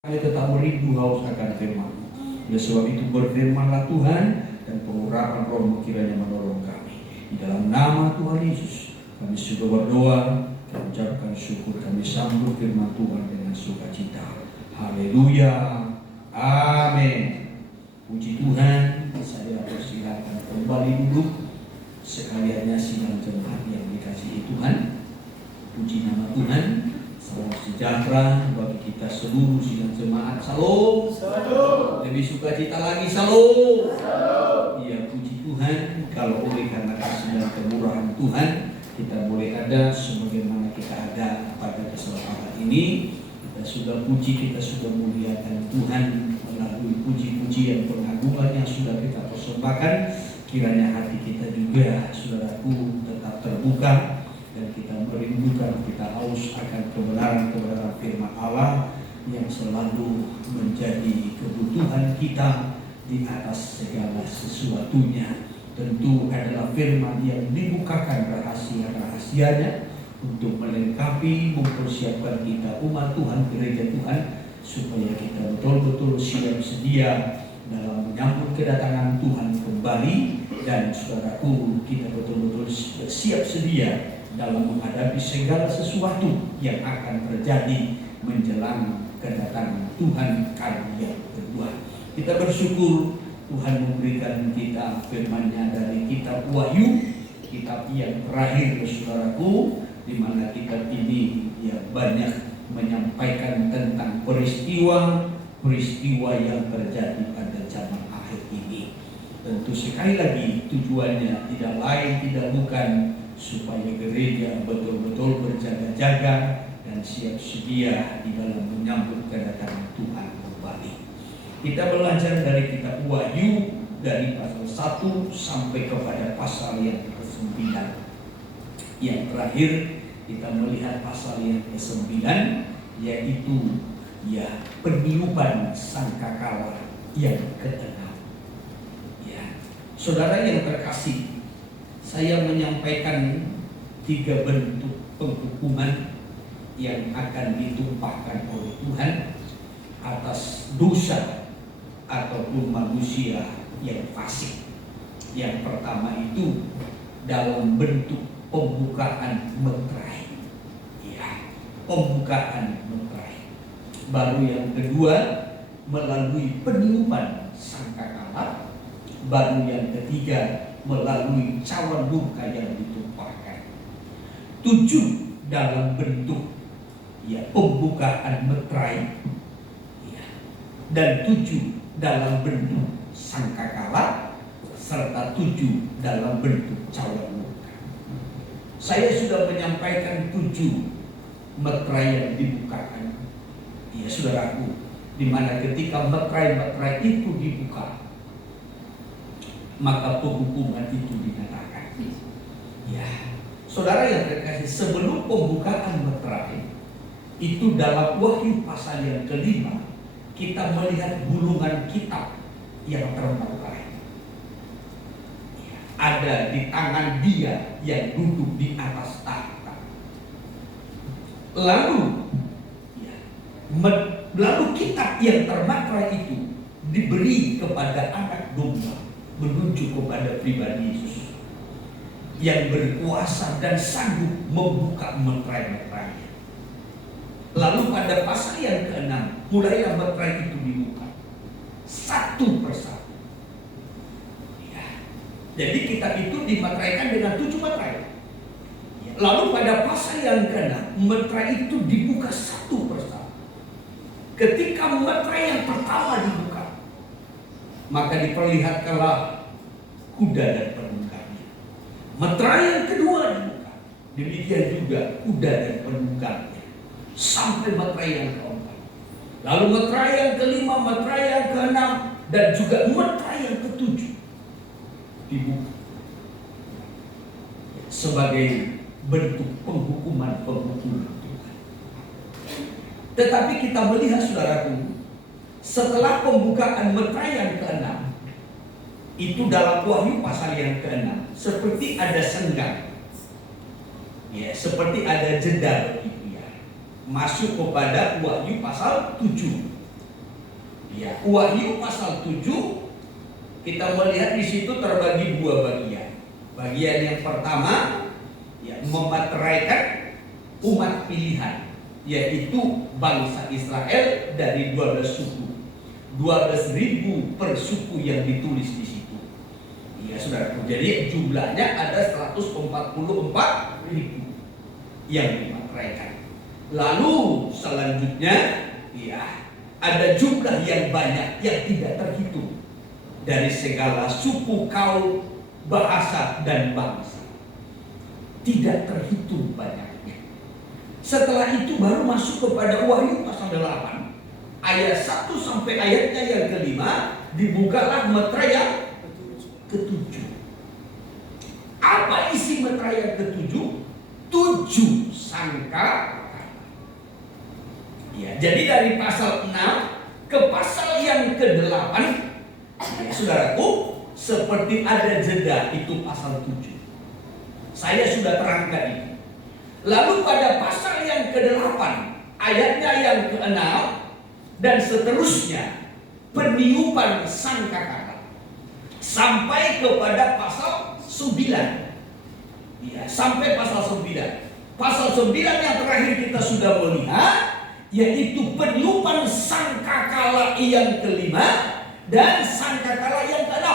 Kami tetap merindu haus akan firman. Oleh sebab itu berfirmanlah Tuhan, dan pengurapan roh kiranya menolong kami. Di dalam nama Tuhan Yesus kami sudah berdoa, kami ucapkan syukur, kami sambut firman Tuhan dengan sukacita. Haleluya, amin. Puji Tuhan. Saya persilakan kembali duduk. Sekaliannya sidang jemaat yang dikasihi Tuhan. Puji nama Tuhan. Salam sejahtera bagi kita seluruh sidang jemaat. Salam. Salam. Lebih sukacita lagi. Salam. Salam. Ya, puji Tuhan, kalau oleh karena kasih dan kemurahan Tuhan kita boleh ada sebagaimana kita ada pada kesempatan ini. Kita sudah puji, kita sudah muliakan Tuhan melalui puji-pujian pengagungan yang sudah kita persembahkan. Kiranya hati kita juga, saudaraku, tetap terbuka dan kita merindukan, kita haus akan kebenaran-kebenaran firman Allah yang selalu menjadi kebutuhan kita di atas segala sesuatunya. Tentu adalah firman yang dibukakan rahasia-rahasianya untuk melengkapi, mempersiapkan kita umat Tuhan, gereja Tuhan, supaya kita betul-betul siap sedia dalam menyambut kedatangan Tuhan kembali. Dan saudaraku, kita betul-betul siap sedia dalam menghadapi segala sesuatu yang akan terjadi menjelang kedatangan Tuhan kali yang kedua. Kita bersyukur Tuhan memberikan kita firman-Nya dari kitab Wahyu, kitab yang terakhir, saudaraku, di mana kitab ini ya banyak menyampaikan tentang peristiwa yang terjadi pada zaman akhir ini. Tentu sekali lagi tujuannya tidak lain tidak bukan supaya gereja betul-betul berjaga-jaga dan siap sedia di dalam menyambut kedatangan Tuhan kembali. Kita belajar dari kitab Wahyu dari pasal 1 sampai kepada pasal yang ke-9. Yang terakhir kita melihat pasal yang ke-9, yaitu ya peniupan sangkakala yang ke-6. Ya, saudara yang terkasih, saya menyampaikan 3 bentuk penghukuman yang akan ditumpahkan oleh Tuhan atas dosa ataupun manusia yang fasik. Yang pertama itu dalam bentuk pembukaan meterai. Ya, pembukaan meterai. Baru yang kedua melalui peniupan sangkakala. Baru yang ketiga melalui cawan luka yang ditumpahkan. 7 dalam bentuk ya pembukaan meterai ya, dan 7 dalam bentuk sangkakala, serta 7 dalam bentuk cawan luka. Saya sudah menyampaikan 7 meterai yang dibukakan, ya saudaraku, di mana ketika meterai itu dibuka, maka penghukuman itu dinyatakan. Ya, saudara yang terkasih, sebelum pembukaan meterai itu dalam Wahyu pasal yang ke-5, kita melihat gulungan kitab yang termeterai. Ya, ada di tangan Dia yang duduk di atas tahta. Lalu kitab yang termeterai itu diberi kepada anak domba, menuju kepada pribadi Yesus yang berkuasa dan sanggup membuka meterai-meterai. Lalu pada pasal yang ke-6 mulailah meterai itu dibuka satu persatu. Ya. Jadi kitab itu dimeteraikan dengan 7 meterai. Lalu pada pasal yang ke-6 meterai itu dibuka satu persatu. Ketika meterai yang pertama dibuka, maka diperlihatkanlah kuda dan penunggannya. Meterai yang kedua dibuka, demikian juga kuda dan penunggannya, sampai meterai yang keempat. Lalu meterai yang kelima, meterai yang keenam, dan juga meterai yang ketujuh dibuka sebagai bentuk penghukuman Tuhan. Tetapi kita melihat, saudaraku, setelah pembukaan meterai yang ke-6 itu dalam Wahyu pasal yang ke-6 seperti ada senggang, ya, seperti ada jeda begitu ya, masuk kepada Wahyu pasal 7. Ya, Wahyu pasal 7 kita melihat di situ terbagi dua bagian. Bagian yang pertama ya, memeteraikan umat pilihan, yaitu bangsa Israel dari 12 suku. 12.000 per suku yang ditulis di situ. Ya, saudara. Jadi jumlahnya ada 144.000 yang dimeteraikan. Lalu selanjutnya ya, ada jumlah yang banyak yang tidak terhitung dari segala suku, kaum, bahasa, dan bangsa. Tidak terhitung banyaknya. Setelah itu baru masuk kepada Wahyu pasal 8 ayat 1 sampai ayatnya yang kelima, dibukalah meterai yang ketujuh. Apa isi meterai yang ketujuh? 7 sangka. Ya, jadi dari pasal 6 ke pasal yang ke-8, ya, saudaraku, seperti ada jeda, itu pasal 7. Saya sudah terangkan ini. Lalu pada pasal yang ke-8, ayatnya yang ke-6 dan seterusnya, peniupan sangkakala sampai kepada pasal 9. Ya, sampai pasal 9. Pasal 9 yang terakhir kita sudah melihat, yaitu peniupan sangkakala yang kelima dan sangkakala yang ke-6.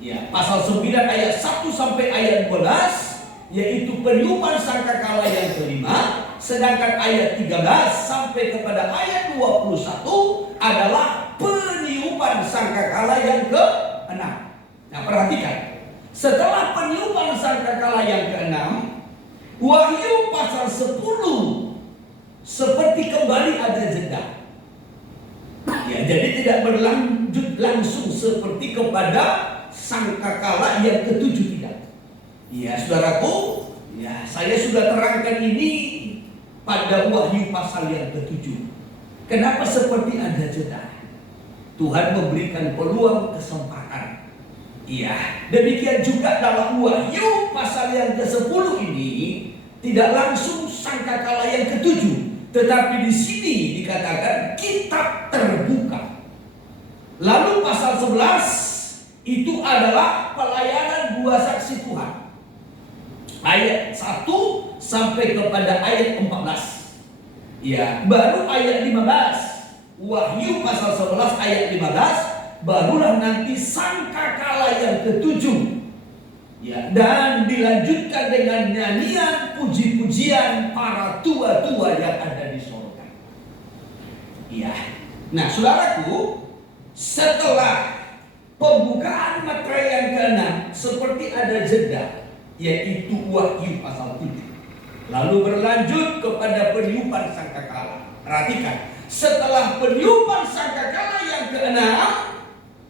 Ya, pasal 9 ayat 1 sampai ayat 12 yaitu peniupan sangkakala yang kelima, sedangkan ayat 13 sampai kepada ayat 21 adalah peniupan sangkakala yang ke-6. Nah, perhatikan. Setelah peniupan sangkakala yang ke-6, Wahyu pasal 10 seperti kembali ada jeda. Ya, jadi tidak berlanjut langsung seperti kepada sangkakala yang ketujuh, tidak. Ya, saudaraku, ya, saya sudah terangkan ini pada Wahyu pasal yang ketujuh. Kenapa seperti ada jeda? Tuhan memberikan peluang, kesempatan. Iya, demikian juga dalam Wahyu pasal yang ke-10 ini tidak langsung sangkakala yang ketujuh, tetapi di sini dikatakan kitab terbuka. Lalu pasal 11 itu adalah pelayanan dua saksi Tuhan. Ayat 1 sampai kepada ayat 14. Ya, baru ayat 15. Wahyu pasal 11 ayat 15 barulah nanti sangkakala yang ketujuh. Ya, dan dilanjutkan dengan nyanyian puji-pujian para tua-tua yang ada di surga. Ya. Nah, saudaraku, setelah pembukaan meterai yang ke-6 seperti ada jeda, yaitu Wahyu pasal 7. Lalu berlanjut kepada peniupan sangkakala. Perhatikan, setelah peniupan sangkakala yang ke-6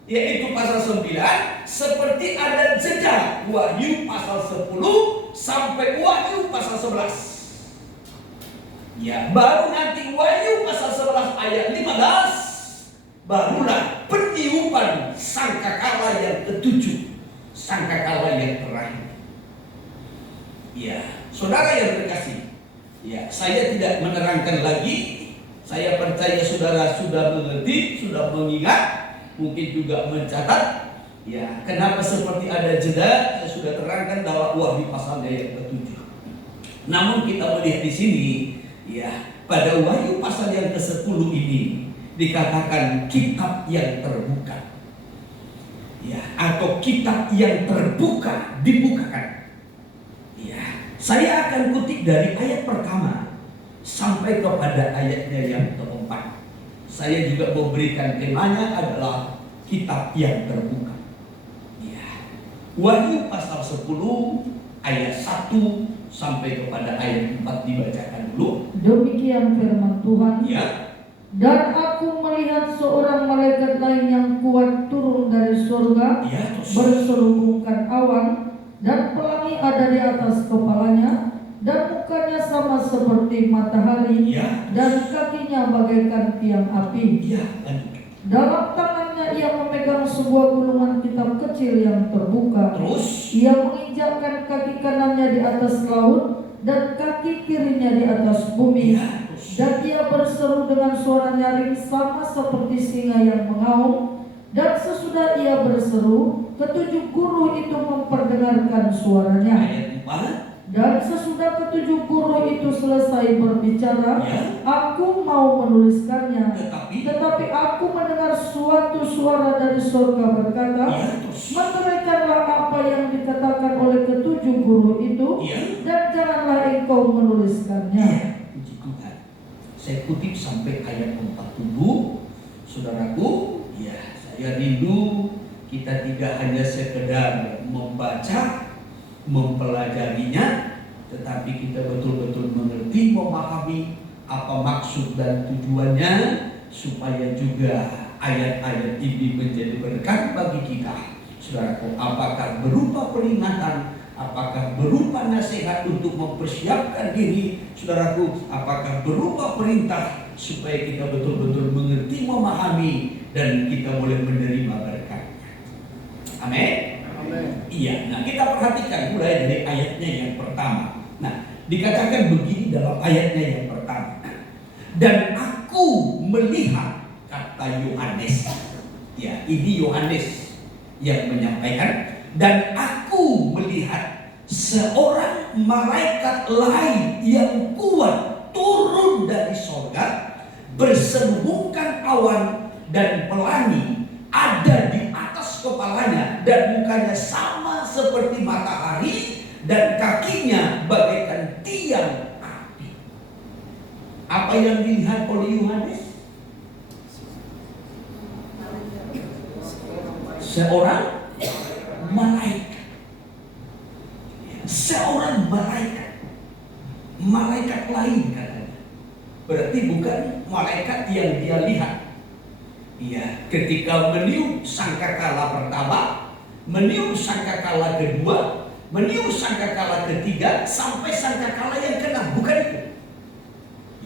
yaitu pasal 9, seperti ada jeda Wahyu pasal 10 sampai Wahyu pasal 11. Ya, baru nanti Wahyu pasal 11 ayat 15 barulah peniupan sangkakala yang ketujuh, sangkakala yang terakhir. Ya, saudara yang terkasih, ya, saya tidak menerangkan lagi. Saya percaya saudara sudah mengerti, sudah mengingat, mungkin juga mencatat. Ya, kenapa seperti ada jeda? Saya sudah terangkan dalam Wahyu pasal yang ke-7. Namun kita melihat di sini, ya, pada Wahyu pasal yang ke-10 ini dikatakan kitab yang terbuka. Ya, atau kitab yang terbuka dibukakan. Ya, saya akan kutip dari ayat pertama sampai kepada ayatnya yang keempat. Saya juga memberikan temanya adalah kitab yang terbuka. Ya. Wahyu pasal 10 ayat 1 sampai kepada ayat 4 dibacakan dulu. Demikian firman Tuhan. Ya. Dan aku melihat seorang malaikat lain yang kuat turun dari surga, Ya, berselubungkan awan, dan pelangi ada di atas kepalanya, dan mukanya sama seperti matahari, ya, dan kakinya bagaikan tiang api. ya, Dalam tangannya ia memegang sebuah gulungan kitab kecil yang terbuka. terus Ia menginjakkan kaki kanannya di atas laut dan kaki kirinya di atas bumi. ya, terus terus. Dan ia berseru dengan suara nyaring sama seperti singa yang mengaum. Dan sesudah ia berseru, ketujuh guru itu memperdengarkan suaranya. Ayat 4. Dan sesudah ketujuh guru itu selesai berbicara, Ya. aku mau menuliskannya. Tetapi aku mendengar suatu suara dari surga berkata, ya, terus. meteraikanlah apa yang dikatakan oleh ketujuh guru itu, Ya. dan janganlah engkau menuliskannya. Ya, puji Tuhan. Saya kutip sampai ayat 40. Saudaraku, ya, saya rindu kita tidak hanya sekedar membaca, mempelajarinya, tetapi kita betul-betul mengerti, memahami apa maksud dan tujuannya, supaya juga ayat-ayat ini menjadi berkat bagi kita. Saudaraku, apakah berupa peringatan, apakah berupa nasihat untuk mempersiapkan diri, saudaraku, apakah berupa perintah supaya kita betul-betul mengerti, memahami, dan kita boleh menerima berkatnya. Amin. Iya, nah kita perhatikan mulai dari ayatnya yang pertama. Nah, dikatakan begini dalam ayatnya yang pertama. Dan aku melihat, kata Yohanes. Ya, ini Yohanes yang menyampaikan. Dan aku melihat seorang malaikat lain yang kuat turun dari sorga, berselubungkan awan dan pelangi, ada di atas kepalanya, dan mukanya sama seperti matahari, dan kakinya bagaikan tiang api. Apa yang dilihat oleh Yohanes? Seorang malaikat. Seorang malaikat. Malaikat lain katanya. Berarti bukan malaikat yang dia lihat. Ya, ketika meniup sangkakala pertama, meniup sangkakala kedua, meniup sangkakala ketiga, sampai sangkakala yang keenam, bukan itu.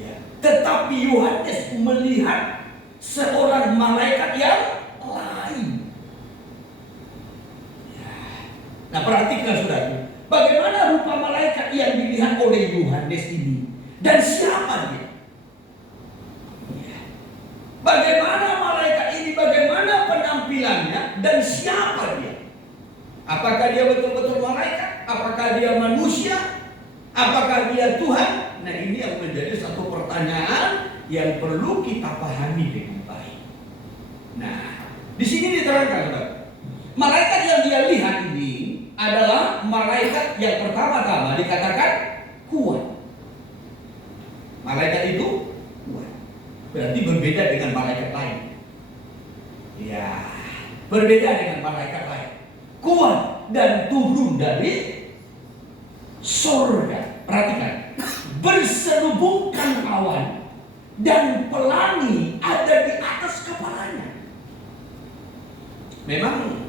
Ya, tetapi Yohanes melihat seorang malaikat yang lain. Ya. Nah, perhatikan saudara, bagaimana rupa malaikat yang dilihat oleh Yohanes ini, dan siapa dia? Bagaimana malaikat ini, bagaimana penampilannya, dan siapa dia? Apakah dia betul-betul malaikat? Apakah dia manusia? Apakah dia Tuhan? Nah, ini yang menjadi satu pertanyaan yang perlu kita pahami dengan baik. Nah, di sini diterangkan, saudara. Malaikat yang dia lihat ini adalah malaikat yang pertama-tama dikatakan kuat. Malaikat itu kuat. Berarti berbeda dengan malaikat lain. Ya, berbeda dengan malaikat lain. Kuat dan turun dari surga. Perhatikan, berselubungkan awan dan pelangi ada di atas kepalanya. Memang,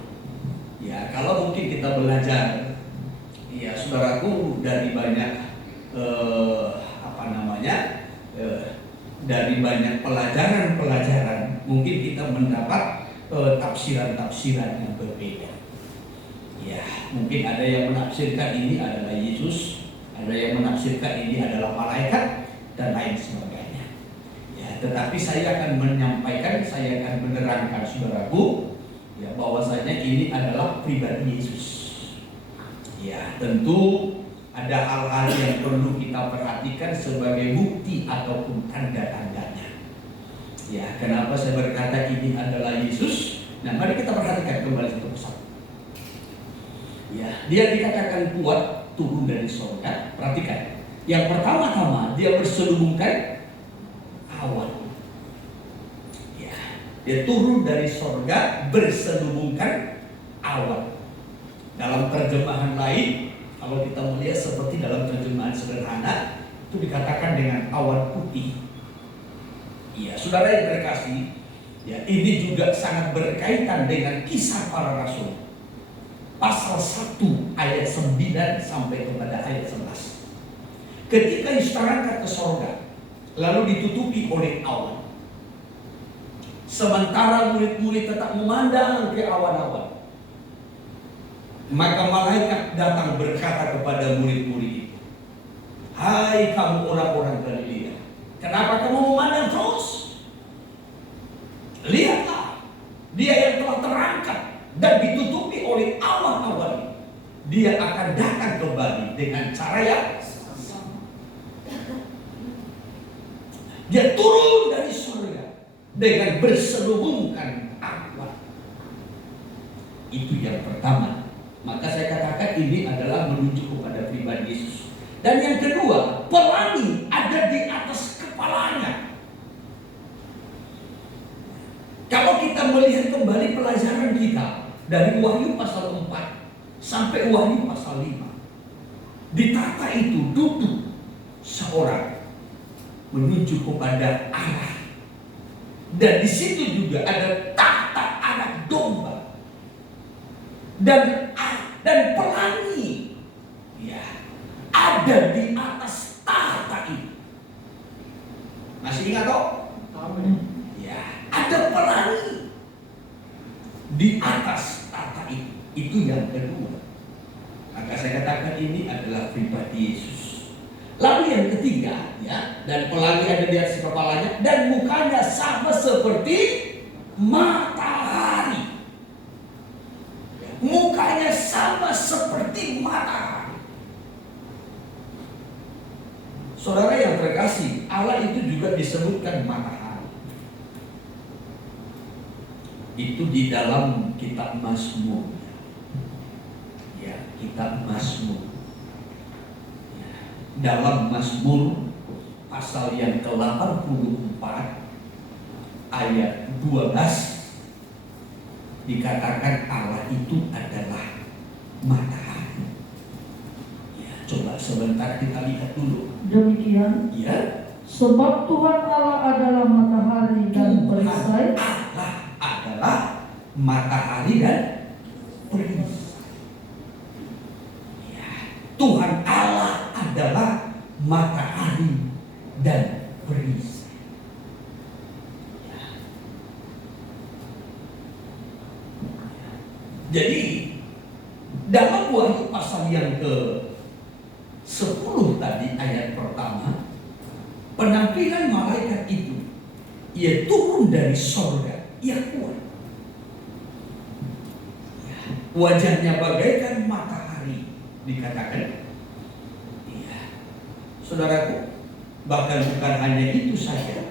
ya kalau mungkin kita belajar, ya saudaraku, dari banyak dari banyak pelajaran, mungkin kita mendapat tafsiran-tafsiran yang berbeda. Ya, mungkin ada yang menafsirkan ini adalah Yesus, ada yang menafsirkan ini adalah malaikat, dan lain sebagainya. Ya, tetapi saya akan menyampaikan, saya akan menerangkan saudaraku, ya, bahwasanya ini adalah pribadi Yesus. Ya, tentu ada hal-hal yang perlu kita perhatikan sebagai bukti ataupun tanda-tandanya. Ya, kenapa saya berkata ini adalah Yesus? Nah, mari kita perhatikan kembali satu persatu. Ya, dia dikatakan kuat turun dari surga. Perhatikan. Yang pertama-tama dia berselubungkan awan. Ya, dia turun dari surga berselubungkan awan. Dalam terjemahan lain, kalau kita melihat seperti dalam terjemahan sederhana, itu dikatakan dengan awan putih. Iya, saudara yang terkasih, ya, ini juga sangat berkaitan dengan Kisah Para Rasul. Pasal 1 ayat 9 sampai kepada ayat 11. Ketika Yesus terangkat ke surga, lalu ditutupi oleh awan. Sementara murid-murid tetap memandang ke awan-awan, maka malaikat datang berkata kepada murid-murid itu, "Hai kamu orang-orang Galilea, Kenapa kamu memandang terus? Lihatlah, dia yang telah terangkat dan ditutupi oleh awan-awan. Dia akan datang kembali dengan cara yang sama. Dia turun dari surga dengan berselubungkan awan. Itu yang pertama. Maka saya katakan ini adalah menunjuk kepada pribadi Yesus. Dan yang kedua, pelangi ada di atas kepalanya. Kalau kita melihat kembali pelajaran kita dari Wahyu pasal 4 sampai Wahyu pasal 5, di tata itu duduk seorang menuju kepada Allah. Dan di situ juga ada tahta anak domba dan pelangi, ya, ada di atas tahta itu. Masih ingat toh? Ya, ada pelangi di atas tahta itu. Itu yang kedua. Maka saya katakan ini adalah pribadi Yesus. Lalu yang ketiga, ya, dan pelangi ada di atas kepalanya dan mukanya sama seperti matahari. Mukanya sama seperti matahari. Saudara yang terkasih, Allah itu juga disebutkan matahari. Itu di dalam kitab Mazmur. Ya, kitab Mazmur. Ya, dalam Mazmur pasal yang ke-84 ayat 12 dikatakan Allah itu adalah matahari. Ya, coba sebentar kita lihat dulu. Demikian, Ya, sebab Tuhan Allah adalah matahari dan perisai. Allah adalah matahari dan perisai. Ya, Tuhan Allah adalah matahari dan perisai. Jadi dalam Wahyu pasal yang ke-10 tadi ayat pertama, penampilan malaikat itu, ia turun dari sorga, ia kuat. Ya, wajahnya bagaikan matahari, dikatakan. Ya, saudaraku, bahkan bukan hanya itu saja,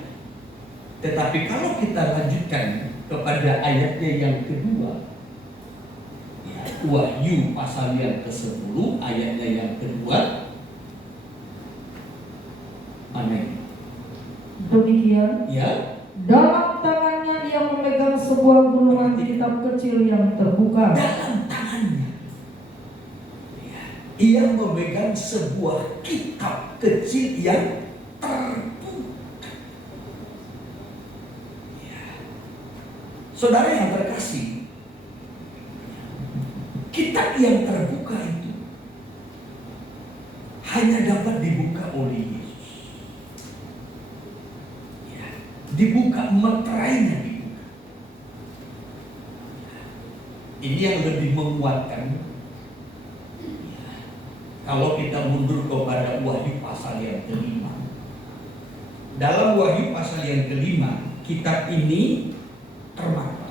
tetapi kalau kita lanjutkan kepada ayatnya yang kedua, Wahyu pasal yang ke-10 ayatnya yang kedua, mana ini? Demikian, Ya, dalam tangannya ia memegang sebuah gulungan kitab kecil yang terbuka. dalam tangannya ya, ia memegang sebuah kitab kecil yang terbuka. Ya. Saudara yang terkasih, kitab yang terbuka itu hanya dapat dibuka oleh Yesus. Ya, dibuka, meterainya dibuka. Ini yang lebih menguatkan. Ya, kalau kita mundur kepada Wahyu pasal yang ke-5. Dalam Wahyu pasal yang ke-5, kitab ini termakai.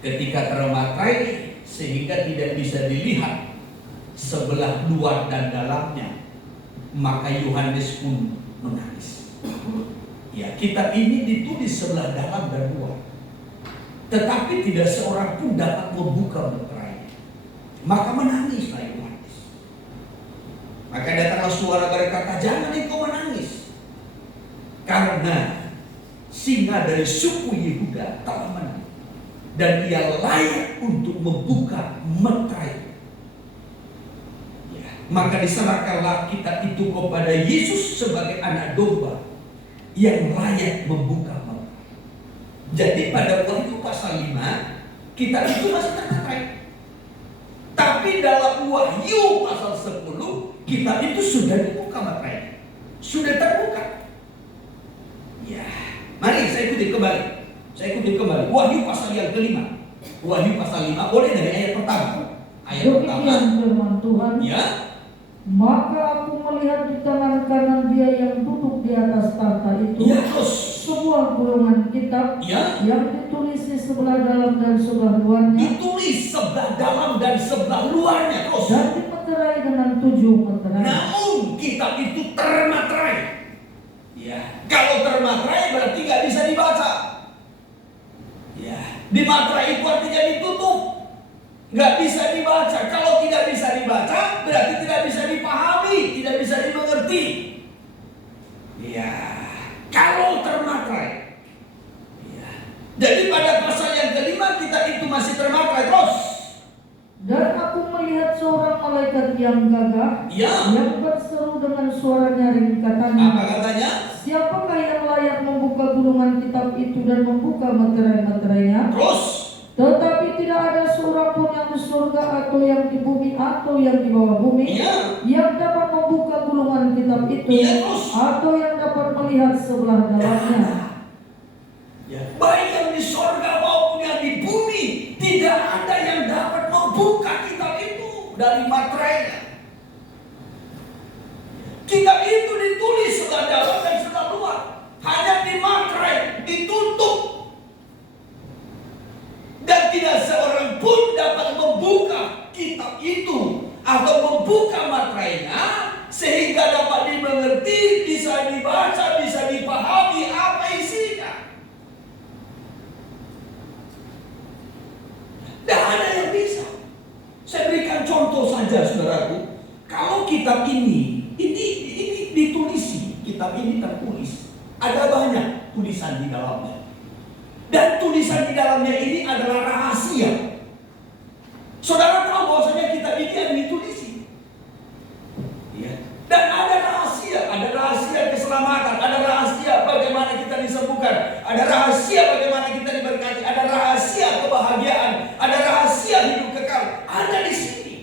Ketika termakai sehingga tidak bisa dilihat sebelah luar dan dalamnya, maka Yohanes pun menangis. Ya, kitab ini ditulis sebelah dalam dan luar, tetapi tidak seorang pun dapat membuka meterainya. Maka menangislah Yohanes. Maka datanglah suara berkata, jangan engkau menangis, karena singa dari suku Yehuda telah menang, dan ia layak untuk membuka meterai. Ya, maka diserahkanlah kitab itu kepada Yesus sebagai anak domba yang layak membuka meterai. Jadi pada Wahyu pasal 5 kitab itu masih termakai. Tapi dalam Wahyu pasal 10 kitab itu sudah dibuka meterai, sudah terbuka. Ya, mari saya ikuti kembali. Wahyu pasal yang ke-5. Wahyu pasal 5, boleh dari ayat pertama. Ayat pertama. Demikian firman Tuhan. Ya. Maka aku melihat di tangan kanan Dia yang duduk di atas tahta itu Ya, terus. sebuah gulungan kitab Ya. yang ditulis di sebelah dalam dan sebelah luarnya, Ditulis sebelah dalam dan sebelah luarnya, terus. dan dimeterai dengan 7 meterai. Namun kitab itu termaterai. Ya, kalau termaterai berarti nggak bisa dibaca. Ya, dimaterai itu artinya ditutup, nggak bisa dibaca. Kalau tidak bisa dibaca, berarti tidak bisa dipahami, tidak bisa dimengerti. Ya, kalau termaterai. Ya. Jadi pada pasal yang kelima kitab itu masih termaterai terus. Dan aku melihat seorang malaikat yang gagah, Ya. yang berseru dengan suara nyaring, katanya, Apa katanya? siapakah yang layak membuka gulungan kitab itu dan membuka meterai-meterainya? Terus. Tetapi tidak ada seorang pun yang di surga atau yang di bumi atau yang di bawah bumi Iya. yang dapat membuka gulungan kitab itu, Iya, terus. atau yang dapat melihat sebelah dalamnya. Ya. Baik yang di sorga maupun yang di bumi, tidak ada yang dapat membuka kitab itu dari materainya. Kitab itu ditulis sebelah dalam dan sebelah luar, hanya di materai, ditutup, dan tidak seorang pun dapat membuka kitab itu atau membuka materainya sehingga dapat dimengerti, bisa dibaca, bisa dipahami apa isinya. Tidak ada yang bisa. Saya berikan contoh saja, saudaraku. Kalau kitab ini ditulisi, kitab ini tertulis, ada banyak tulisan di dalamnya. Dan tulisan di dalamnya ini adalah rahasia. Saudara tahu bahwasanya kitab ini yang ditulisi. Ya. Dan ada rahasia keselamatan, ada rahasia bagaimana kita disembuhkan, ada rahasia bagaimana kita diberkati, ada rahasia kebahagiaan, ada rahasia hidup kekal, ada di sini.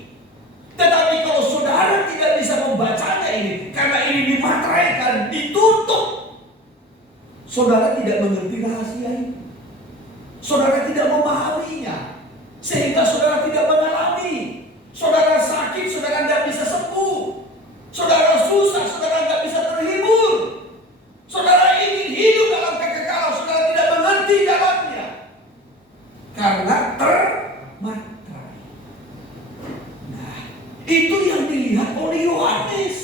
Tetapi kalau saudara tidak bisa membacanya ini, karena ini dimateraikan, ditutup, saudara tidak mengerti rahasia ini. Saudara tidak memahaminya, sehingga saudara tidak mengalami. Saudara sakit, saudara tidak bisa sembuh. Saudara susah, saudara tidak bisa terhibur. Saudara ingin hidup dalam kekekalan, saudara tidak mengerti dalamnya. Karena termaterai. Nah, itu yang dilihat oleh Yohanes.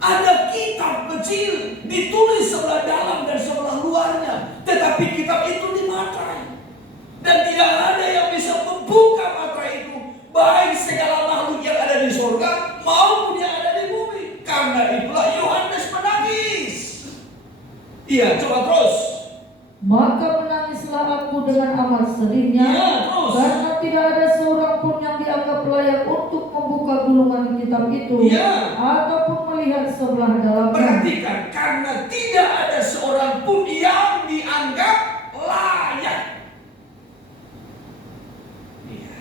Ada kitab kecil ditulis sebelah dalam dan sebelah luarnya, tetapi kitab itu dimaterai. Dan tidak ada yang bisa membuka materai itu, baik segala makhluk yang ada di surga maupun yang ada di bumi. Karena itulah Yohanes menangis. Iya, coba terus. Maka menangislah aku dengan amat sedihnya, Iya, terus. karena tidak ada seorang pun yang dianggap layak untuk membuka gulungan kitab itu, Iya. ataupun melihat sebelah dalamnya. Perhatikan, karena tidak ada seorang pun yang dianggap layak. Iya.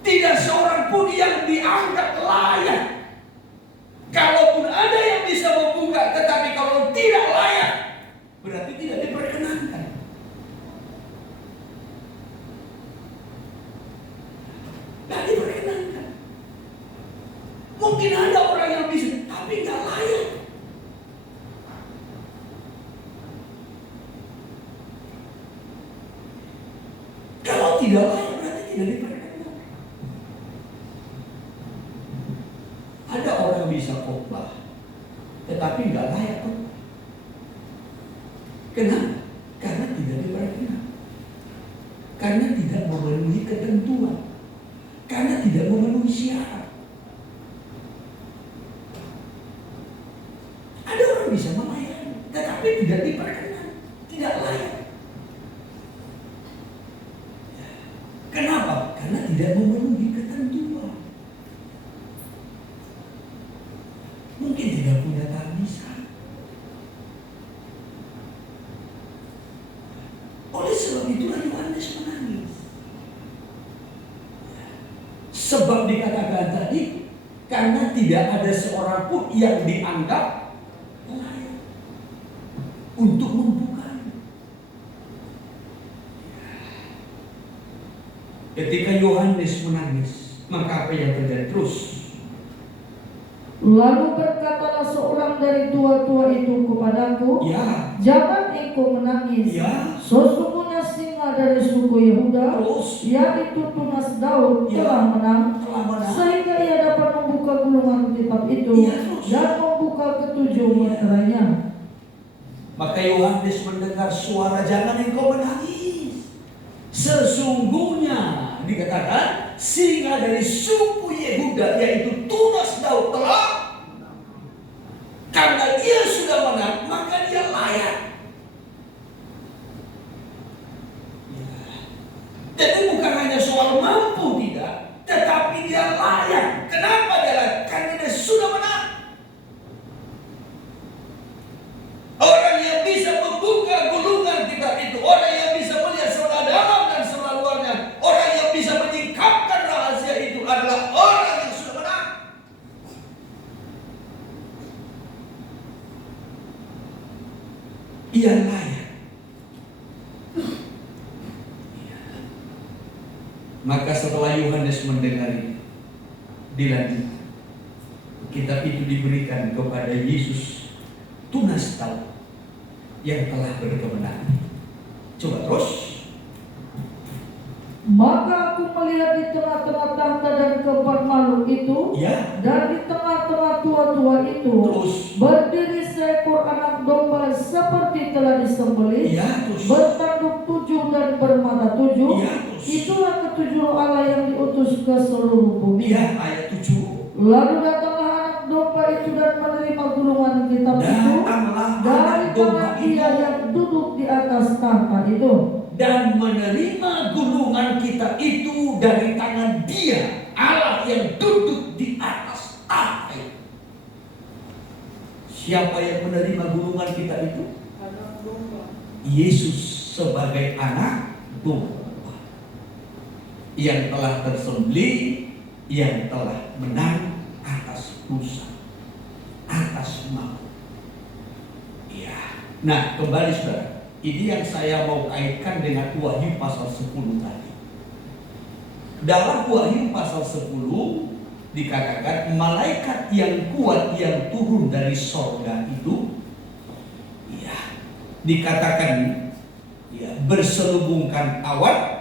Tidak seorang pun yang dianggap layak. Kalaupun ada yang bisa membuka, tetapi kalau tidak layak, berarti tidak diperkenankan. Tidak diperkenankan. Mungkin ada orang yang bisa, tapi nggak layak. Kalau tidak layak, berarti tidak diperkenankan. Ada orang bisa khotbah, tetapi nggak layak khotbah. Kenapa? Karena tidak diperkenankan. Karena tidak memenuhi ketentuan. Karena tidak memenuhi syarat. Ada orang bisa melayani, tetapi tidak diperkenan, tidak layak. Kenapa? Karena tidak memenuhi ketentuan. Mungkin tidak punya tamisan. Oleh sebab itulah Yohanes menangis. Sebab dikatakan tadi, karena tidak ada seorang pun yang dianggap layak untuk membukanya. Ketika Yohanes menangis, maka apa yang terjadi? Terus Lalu berkatalah seorang dari tua-tua itu kepadaku, Ya, jangan engkau menangis. ya. Sesungguhnya singa dari suku Yehuda, Terus yaitu tunas Daud, Ya. telah menang, telah menang. sehingga ia dapat membuka gulungan kitab itu Ya, terus. dan membuka ketujuh meterainya. Maka Yohanes mendengar suara, jangan engkau menangis. Sesungguhnya dikatakan singa dari suku Yehuda, yaitu tunas Daud, telah, karena dia sudah menang, maka dia layak. Jadi bukan hanya soal mampu tidak, tetapi dia layak. Kenapa dia layak? Karena dia sudah menang. Orang yang bisa membuka gulungan kitab itu, orang yang bisa melihat sebelah dalam dan sebelah luarnya, orang yang bisa menyingkapkan rahasia itu adalah orang yang sudah menang. Ia layak. Maka setelah Yohanes mendengar itu, dilanjutkan, kitab itu diberikan kepada Yesus, tunas Daud, yang telah berkemenangan. Coba terus. Maka aku melihat di tengah-tengah tahta dan keempat makhluk itu, Ya. dan di tengah-tengah tua-tua itu, Terus. berdiri seekor anak domba seperti telah disembelih, Ya, terus. bertanduk 7 dan bermata 7. Ya, terus. Itulah ketujuh roh Allah yang diutus ke seluruh bumi. Ya, ayat 7. Lalu datanglah anak domba itu dan menerima gulungan kitab itu Datanglah dari anak domba tangan dia itu yang duduk di atas tahta itu. dan menerima gulungan kitab itu dari tangan dia, Allah yang duduk di atas tahta itu. Siapa yang menerima gulungan kitab itu? Yesus sebagai anak domba yang telah tersembelih, yang telah menang atas dosa, atas maut. Ya. Nah, kembali saudara, ini yang saya mau kaitkan dengan Wahyu pasal 10 tadi. Dalam Wahyu pasal 10 dikatakan malaikat yang kuat yang turun dari sorga itu, ya, dikatakan ya, berselubungkan awan,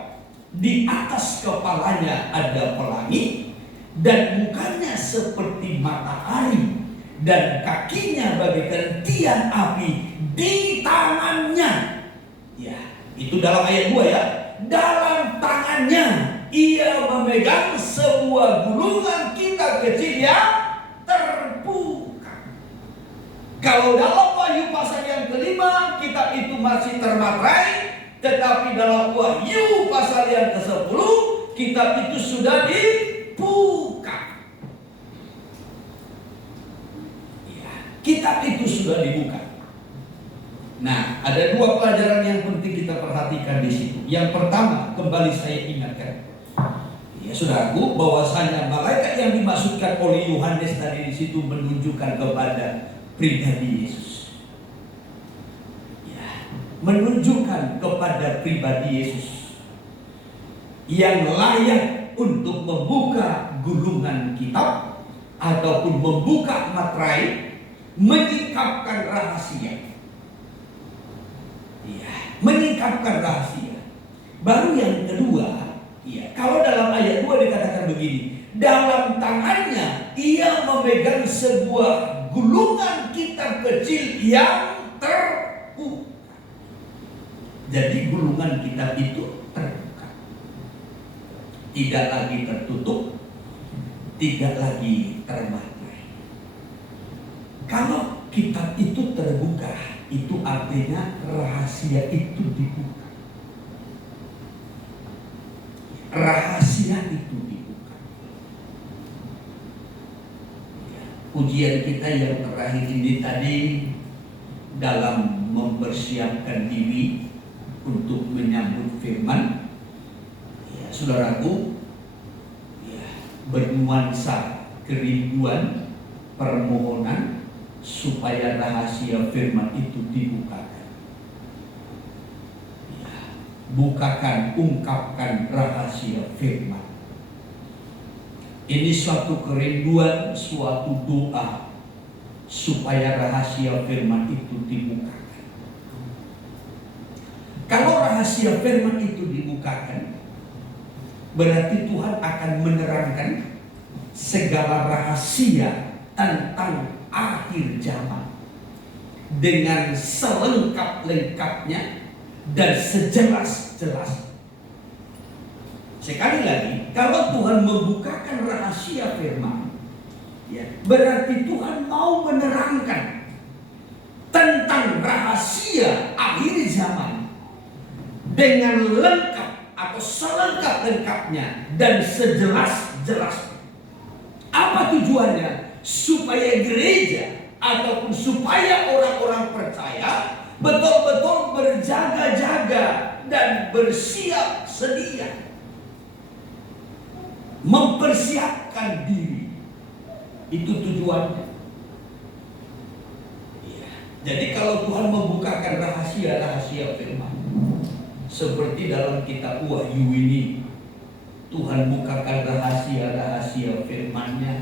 di atas kepalanya ada pelangi, dan mukanya seperti matahari, dan kakinya bagaikan tiang api di tangannya. Ya, itu dalam ayat 2 ya. Dalam tangannya ia memegang sebuah gulungan kitab kecil yang terbuka. Kalau dalam Wahyu pasal yang kelima kitab itu masih termaterai, tetapi dalam Wahyu pasal yang ke-10 kitab itu sudah dibuka. Ya, kitab itu sudah dibuka. Nah, ada dua pelajaran yang penting kita perhatikan di situ. Yang pertama, kembali saya ingatkan, ya saudaraku, bahwasanya malaikat yang dimaksudkan oleh Yohanes tadi di situ menunjukkan kepada pribadi Yesus. Ya, menunjukkan kepada pribadi Yesus yang layak untuk membuka gulungan kitab ataupun membuka materai, menyingkapkan rahasia. Ya, menyingkapkan rahasia. Baru yang kedua, ya, kalau dalam ayat 2 dikatakan begini, dalam tangannya ia memegang sebuah gulungan kitab kecil yang terbuka. Jadi gulungan kitab itu terbuka, tidak lagi tertutup, tidak lagi termaterai. Kalau kitab itu terbuka, itu artinya rahasia itu dibuka. Rahasia itu dibuka. Ya, ujian kita yang terakhir ini tadi dalam mempersiapkan diri untuk menyambut firman, ya saudaraku, ya, bernuansa kerinduan, permohonan supaya rahasia firman itu dibukakan. Ya, bukakan, ungkapkan rahasia firman. Ini suatu kerinduan, suatu doa supaya rahasia firman itu dibukakan. Kalau rahasia firman itu dibukakan, berarti Tuhan akan menerangkan segala rahasia tentang akhir zaman dengan selengkap-lengkapnya dan sejelas-jelas. Sekali lagi, kalau Tuhan membukakan rahasia firman, ya, berarti Tuhan mau menerangkan tentang rahasia akhir zaman dengan lengkap atau selengkap-lengkapnya dan sejelas-jelasnya. Apa tujuannya? Supaya gereja ataupun supaya orang-orang percaya betul-betul berjaga-jaga dan bersiap sedia, mempersiapkan diri. Itu tujuannya. Ya. Jadi kalau Tuhan membukakan rahasia-rahasia firman, seperti dalam kitab Wahyu ini, Tuhan bukakan rahasia-rahasia firman-Nya.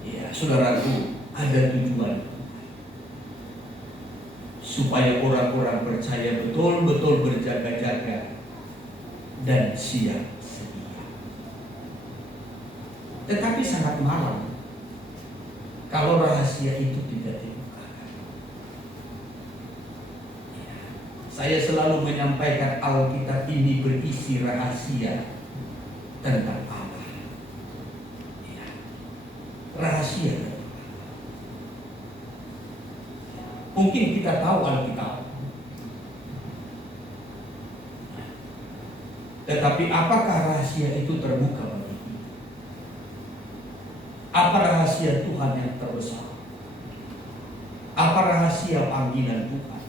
Ya, saudaraku, ada tujuan. Supaya orang-orang percaya betul-betul berjaga-jaga dan siap sedia. Tetapi sangat malam kalau rahasia itu tidak dibukakan. Ya, saya selalu menyampaikan Alkitab ini berisi rahasia tentang Allah. Ya, rahasia. Mungkin kita tahu Alkitab, tetapi apakah rahasia itu terbuka bagi kita? Apa rahasia Tuhan yang terbesar? Apa rahasia panggilan Tuhan?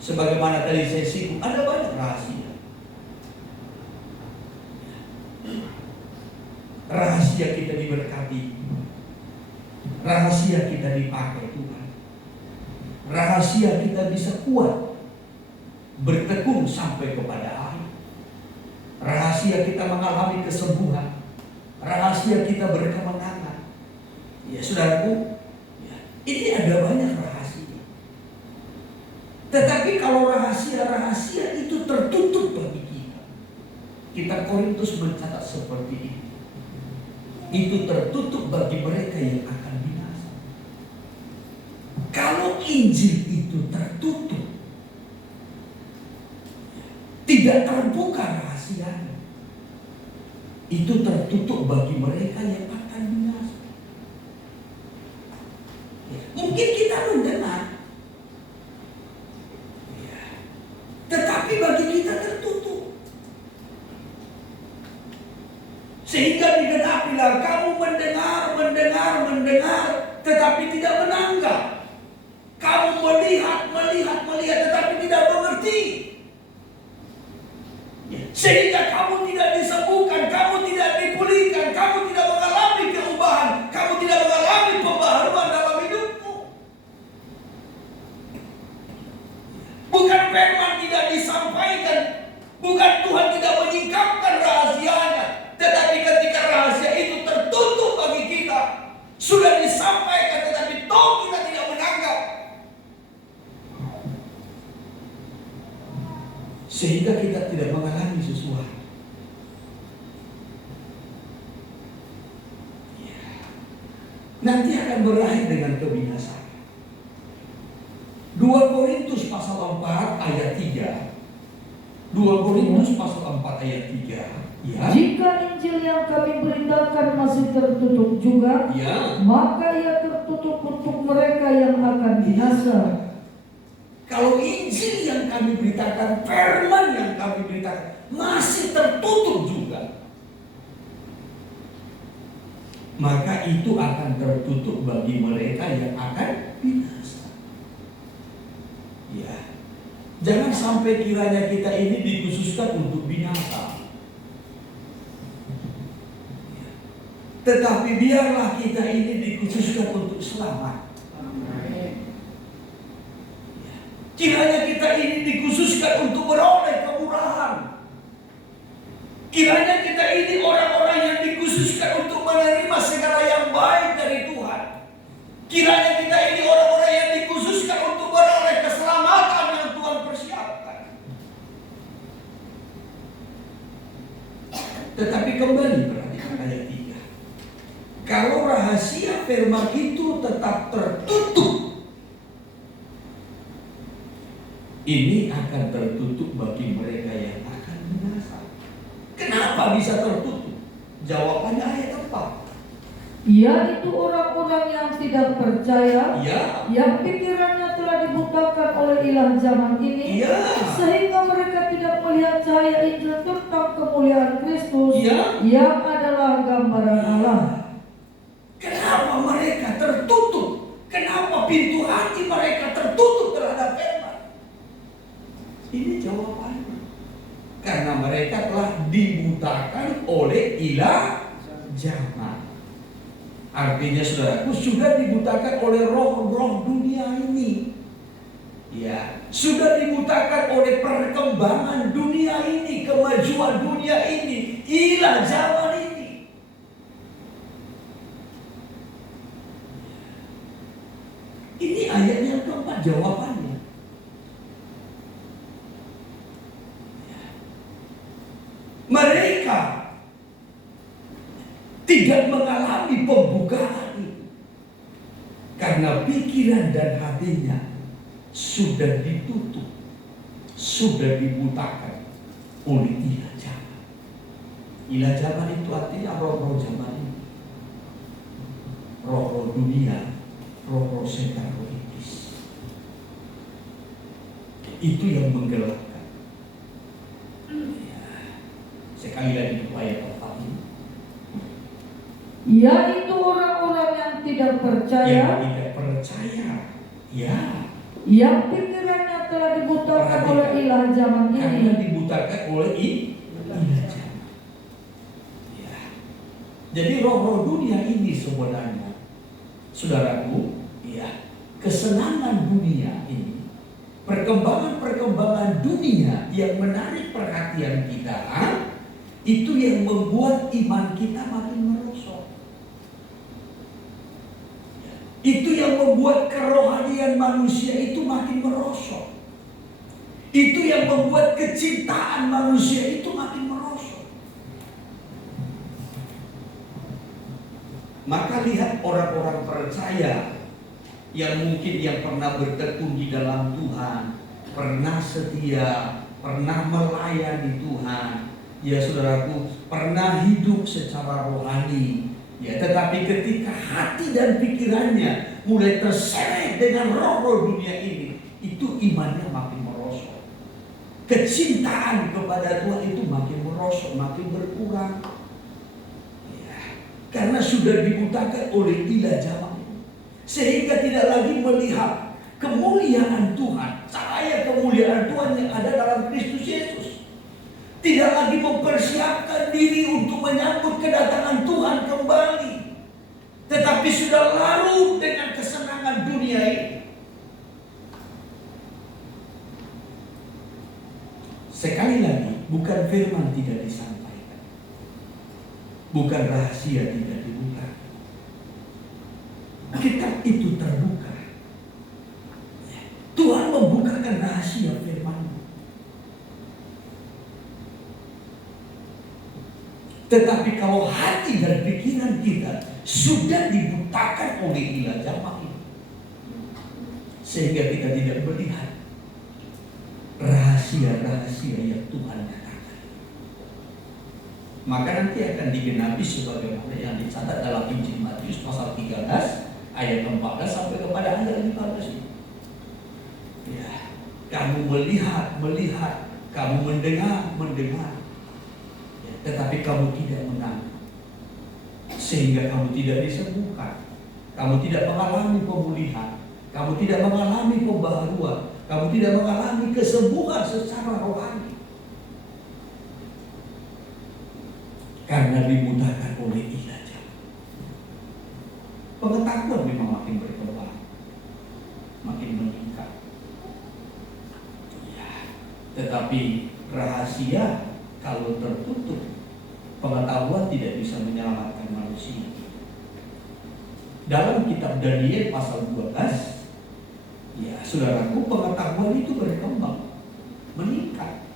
Sebagaimana tadi saya singgung, ada banyak rahasia. Rahasia kita diberkati, rahasia kita dipakai Tuhan, rahasia kita bisa kuat bertekun sampai kepada akhir, rahasia kita mengalami kesembuhan, rahasia kita berkemenangan. Ya saudaraku, ya, ini ada banyak rahasia. Tetapi kalau rahasia-rahasia itu tertutup bagi kita, kitab Korintus mencatat seperti ini, itu tertutup bagi mereka yang akan binasa. Kalau Injil itu tertutup, tidak terbuka rahasianya, itu tertutup bagi mereka yang akan binasa. Ya, mungkin kita mendengar, ya, tetapi bagi kita tertutup. Sehingga digenapilah, kamu mendengar, tetapi tidak menanggap. Kamu melihat, tetapi tidak mengerti. Sehingga kamu tidak disembuhkan, kamu tidak dipulihkan, kamu tidak mengalami perubahan, kamu tidak mengalami pembaharuan dalam hidupmu. Bukan firman tidak disampaikan, bukan Tuhan tidak menyingkapkan rahasianya, tetapi ketika rahasia itu tertutup bagi kita, sudah disampaikan tetapi toh kita tidak menanggap, sehingga kita tidak mengalami sesuatu. Ya. Nanti akan berakhir dengan kebinasaan. 2 Korintus pasal 4 ayat 3. 2 Korintus pasal 4 ayat 3. Ya. Jika Injil yang kami beritakan masih tertutup juga, Ya. maka ia tertutup untuk mereka yang akan binasa. Kalau Injil yang kami beritakan, firman yang kami beritakan masih tertutup juga, maka itu akan tertutup bagi mereka yang akan binasa. Ya. Jangan sampai kiranya kita ini dikhususkan untuk binasa. Ya. Tetapi biarlah kita ini dikhususkan untuk selamat. Kiranya kita ini dikhususkan untuk beroleh kemurahan. Kiranya kita ini orang-orang yang dikhususkan untuk menerima segala yang baik dari Tuhan. Kiranya kita ini orang-orang yang dikhususkan untuk beroleh keselamatan yang Tuhan persiapkan. Tetapi kembali perhatikan ayat 3. Kalau rahasia firman itu tetap tertutup, ini akan tertutup bagi mereka yang akan binasa. Kenapa bisa tertutup? Jawabannya ayat 4. Yaitu orang-orang yang tidak percaya, Ya. yang pikirannya telah dibutakan oleh ilah zaman ini, Ya. sehingga mereka tidak melihat cahaya Injil tentang kemuliaan Kristus, Ya. yang adalah gambaran Allah. Kenapa mereka tertutup? Kenapa pintu hati mereka tertutup terhadap firman? Ini jawabannya. Karena mereka telah dibutakan oleh ilah zaman. Artinya saudaraku, sudah dibutakan oleh roh-roh dunia ini. Ya, sudah dibutakan oleh perkembangan dunia ini, kemajuan dunia ini, ilah zaman ini. Ini ayat yang keempat jawabannya. Mereka tidak mengalami pembukaan itu karena pikiran dan hatinya sudah ditutup, sudah dibutakan oleh ilah zaman. Ilah zaman itu artinya roh-roh zaman ini, roh-roh dunia, roh-roh setan, roh iblis. Itu yang menggelapkan. Sekali lagi di ayat 4 ini. Yaitu orang-orang yang tidak percaya, Yang tidak percaya, ya, yang pikirannya telah dibutakan oleh ilah zaman karena ini. dibutakan oleh ilah zaman. Ya. Jadi roh-roh dunia ini sebenarnya, saudaraku, ya, kesenangan dunia ini, perkembangan-perkembangan dunia yang menarik perhatian kita, itu yang membuat iman kita makin merosot. Itu yang membuat kerohanian manusia itu makin merosot. Itu yang membuat kecintaan manusia itu makin merosot. Maka lihat orang-orang percaya yang mungkin yang pernah bertekun di dalam Tuhan, pernah setia, pernah melayani Tuhan, ya saudaraku, pernah hidup secara rohani. Ya, tetapi ketika hati dan pikirannya mulai terseret dengan roh-roh dunia ini, itu imannya makin merosot. Kecintaan kepada Tuhan itu makin merosot, makin berkurang. Ya, karena sudah dibutakan oleh ilah zaman, sehingga tidak lagi melihat kemuliaan Tuhan, cahaya kemuliaan Tuhan yang ada dalam Kristus Yesus. Tidak lagi mempersiapkan diri untuk menyambut kedatangan Tuhan kembali, tetapi sudah larut dengan kesenangan dunia ini. Sekali lagi, bukan firman tidak disampaikan, bukan rahasia tidak dibuka. Kitab itu terbuka. Tuhan membukakan rahasia firman. Tetapi kalau hati dan pikiran kita sudah dibutakan oleh ilah zaman ini, sehingga kita tidak melihat rahasia-rahasia yang Tuhan katakan, maka nanti akan digenapi sebagaimana yang dicatat dalam Injil Matius pasal 13 ayat 14 sampai kepada ayat 15 ini. Ya, kamu melihat, kamu mendengar, tetapi kamu tidak menangkap, sehingga kamu tidak disembuhkan, kamu tidak mengalami pemulihan, kamu tidak mengalami pembaharuan, kamu tidak mengalami kesembuhan secara rohani, karena dibutakan oleh ilah zaman. Pengetahuan memang makin berkembang, makin meningkat, ya, tetapi rahasia kalau tertutup Pengetahuan tidak bisa menyelamatkan manusia. Dalam kitab Daniel pasal 12, ya saudaraku, pengetahuan itu berkembang, meningkat.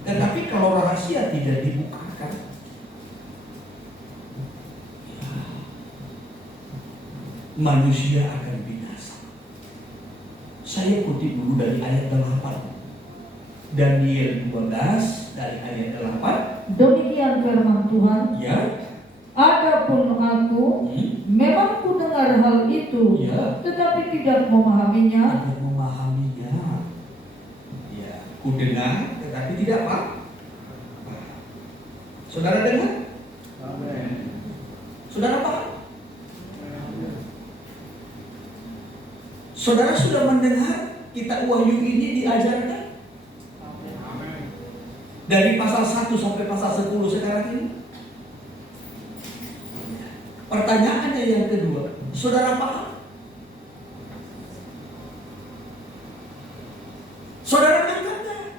Tetapi kalau rahasia tidak dibukakan, ya, manusia akan binasa. Saya kutip dulu dari ayat 8. Daniel 12 dari ayat 8. Demikian firman Tuhan. Ya. Adapun aku, memang ku dengar hal itu, Ya. tetapi tidak memahaminya. Tidak memahaminya. Ya, ku dengar tetapi tidak apa? Saudara dengar? Amin. Saudara paham? Saudara sudah mendengar kitab Wahyu ini diajarkan? Dari pasal 1 sampai pasal 10 sekarang ini. Pertanyaannya yang kedua, saudara paham? Saudara mendengar?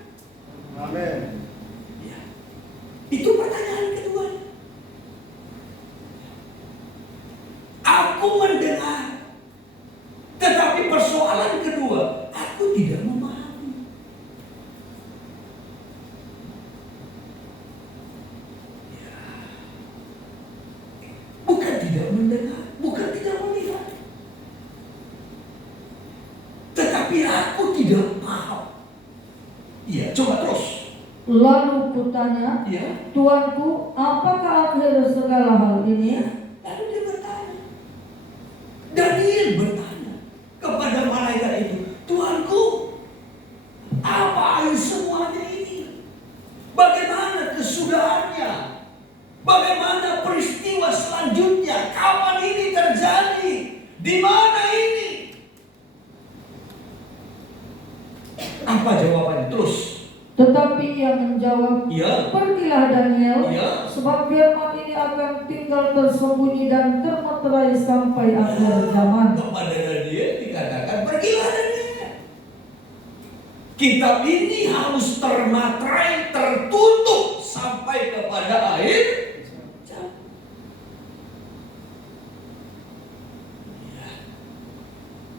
Amin. Ya. Itu pertanyaan kedua. Aku mendengar, tetapi persoalan kedua, aku tidak memahami. Ya. Bukan tidak mendengar, bukan tidak melihat, tetapi aku tidak paham. Iya, coba terus. Lalu kutanya, Ya. Tuanku, apakah akhir segala hal ini? Lalu dia bertanya. Daniel bertanya kepada malaikat itu, Tuanku, apa akhir semuanya ini? Bagaimana kesudahannya? Bagaimana peristiwa selanjutnya? Kapan ini terjadi? Di mana ini? Apa jawabannya? Terus. Tetapi ia menjawab, Ya. Pergilah Daniel, Ya. sebab firman ini akan tinggal tersembunyi dan termeterai sampai akhir zaman. Kepada Daniel dikatakan, pergilah Daniel. Kitab ini harus termaterai, tertutup sampai kepada akhir zaman. Ya.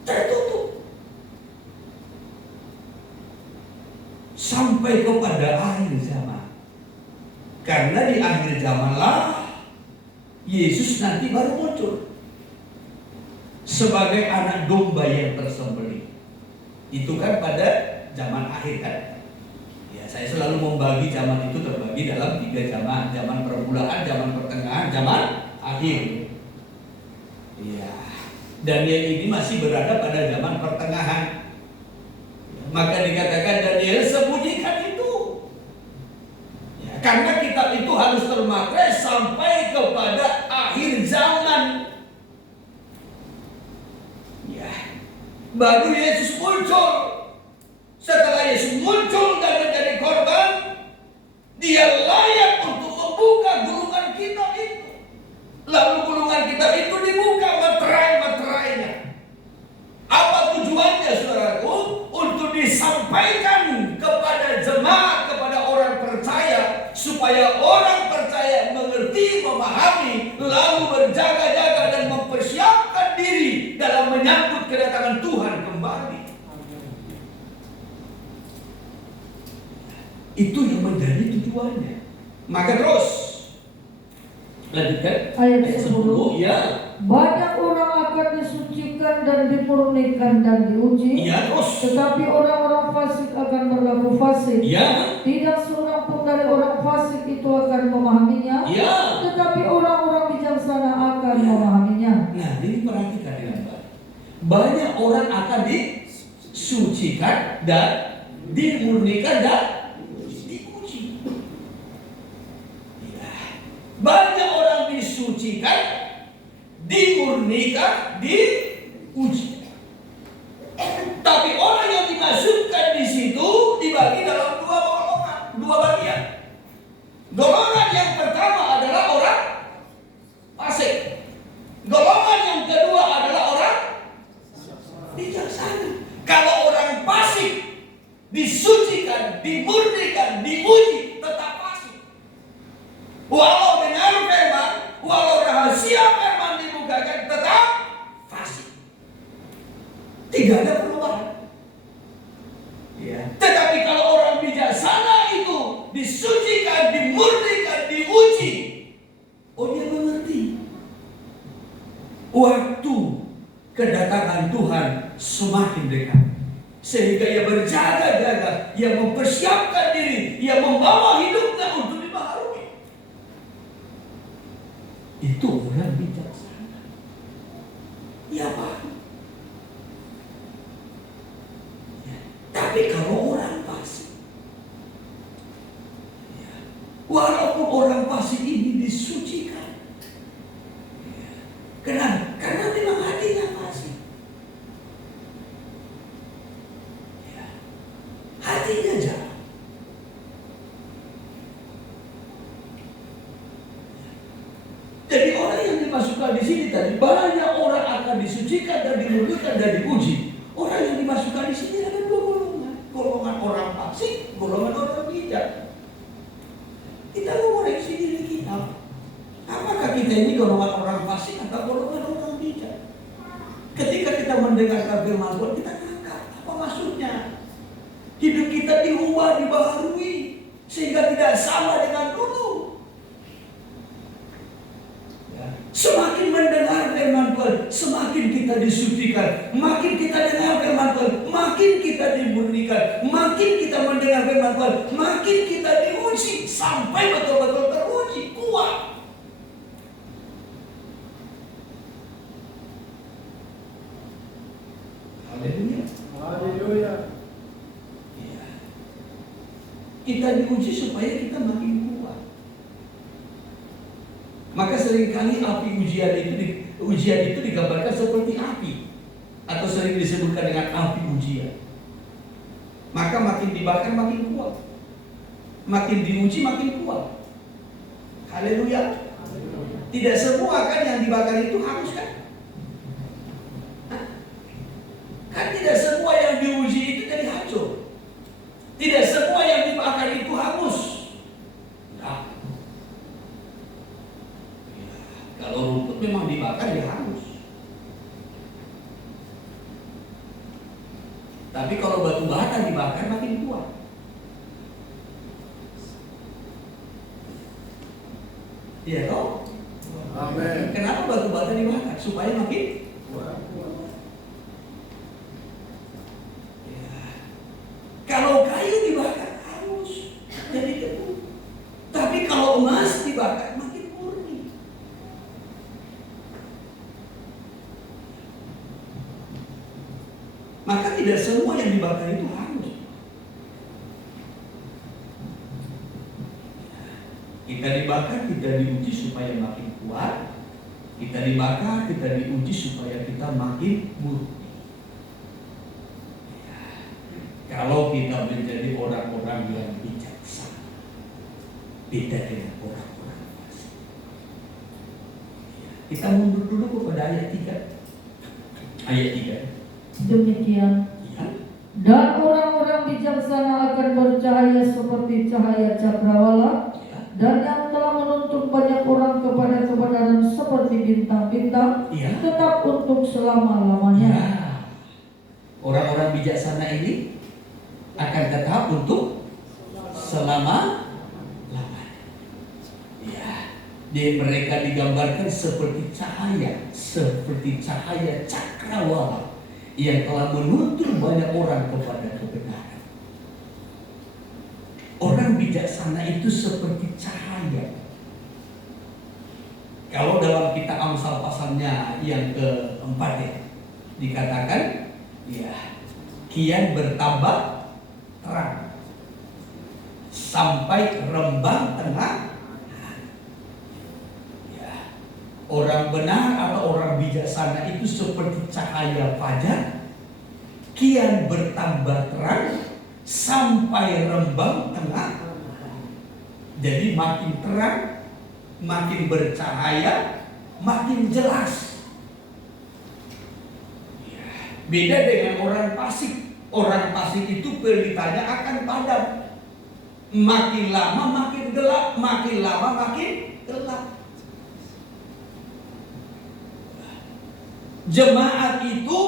Tertutup sampai kepada akhir zaman. Karena di akhir zamanlah Yesus nanti baru muncul sebagai anak domba yang tersembelih. Itu kan pada zaman akhir kan. Ya, saya selalu membagi zaman itu terbagi dalam 3 zaman. Zaman permulaan, zaman pertengahan, zaman akhir. Ya, Daniel ini masih berada pada zaman pertengahan. Maka dikatakan Daniel sembunyikan itu. Ya, karena kitab itu harus termaterai sampai kepada akhir zaman. Ya, baru Yesus muncul. Setelah Yesus muncul dan menjadi korban, dia layak untuk membuka gulungan kitab itu. Lalu gulungan kitab itu dibuka materai-materainya. Apa tujuannya, saudaraku? Untuk disampaikan kepada jemaat, kepada orang percaya, supaya orang percaya mengerti, memahami, lalu berjaga-jaga dan mempersiapkan diri dalam menyambut kedatangan Tuhan kembali. Itu yang menjadi tujuannya. Maka terus lanjutkan Ayat 10. Ya. Banyak orang akan disucikan dan dimurnikan dan diuji, Ya, terus. tetapi orang-orang fasik akan berlaku fasik. Ya. Tidak seorang pun dari orang fasik itu akan memahaminya, Ya. tetapi orang-orang bijaksana akan memahaminya. Nah, ini perhatikan dengan baik. Banyak orang akan disucikan dan dimurnikan dan diuji. Ya. Banyak orang disucikan, dimurnikan, diuji. Tapi orang yang dimasukkan di situ dibagi dalam dua bagian. Golongan yang pertama adalah orang fasik. Golongan yang kedua adalah orang bijaksana. Kalau orang fasik disucikan, dimurnikan, diuji, tetap fasik. semakin dekat. Sehingga ia berjaga-jaga, ia mempersiapkan diri, ia membawa hidupnya untuk dibaharui. Itu orang bijaksana. Ya Pak. Ya. Tapi kalau orang fasik, ya, walaupun orang fasik ini disucikan, ya, kenapa? Karena memang hatinya fasik. Ya. Hatinya jahat. Jadi orang yang dimasukkan di sini tadi, banyak orang akan disucikan dan dimurnikan dan diuji. Orang yang dimasukkan di sini ada dua golongan. Golongan orang fasik, golongan orang bijak. Kita mau koreksi diri kita. Apakah kita ini golongan orang fasik atau golongan orang bijak? Ketika kita mendengarkan firman Tuhan, kita tangkap apa maksudnya. Hidup kita diubah, dibaharui, sehingga tidak sama dengan dulu. Semakin mendengar firman Tuhan, semakin kita disucikan. Makin kita dengar firman Tuhan, makin kita dimurnikan. Makin kita mendengar firman Tuhan, makin kita diuji. Sampai betul-betul teruji, kuat. Haleluya. Haleluya. Ya. Kita diuji supaya kita makin kuat. Maka seringkali api ujian itu digambarkan seperti api, atau sering disebutkan dengan api ujian. Maka makin dibakar makin kuat, makin diuji makin kuat. Haleluya. Tidak semua kan yang dibakar itu hangus kan? Kan tidak semua yang diuji itu jadi hancur. Tidak semua yang dibakar itu hangus. Nah, kalau rumput memang dibakar ya hangus. Tapi kalau batu bata dibakar makin kuat. Iya toh? Amin. Kenapa batu bata dibakar? Supaya makin Kuat. ya. Kalau kayu dibakar hangus jadi debu. Tapi kalau emas dibakar makin murni. Maka tidak semua yang dibakar itu hangus. Kita dibakar, kita diuji supaya makin kuat. Kita dibakar, kita diuji supaya kita makin murni. Kalau kita menjadi orang-orang yang bijaksana, beda dengan orang-orang fasik. Kita mundur dulu kepada ayat 3. Ayat 3. Demikian. Ya. Dan orang-orang bijaksana akan bercahaya seperti cahaya cakrawala, Ya. dan yang telah menuntun banyak orang kepada kebenaran seperti bintang-bintang, Ya. tetap untuk selama-lamanya. Ya. Orang-orang bijaksana ini akan tetap untuk selama-lamanya. Ya. Dia mereka digambarkan seperti cahaya cakrawala yang telah menuntun banyak orang kepada kebenaran. Orang bijaksana itu seperti cahaya. Kalau dalam kitab Amsal pasalnya yang keempat ya, dikatakan ya, kian bertambah terang sampai rembang tengah. Ya, orang benar atau orang bijaksana itu seperti cahaya fajar, kian bertambah terang sampai rembang tengah. Jadi makin terang, makin bercahaya, makin jelas. Beda dengan orang fasik. Orang fasik itu pelitanya akan padam. Makin lama makin gelap, makin lama makin gelap. Jemaat itu,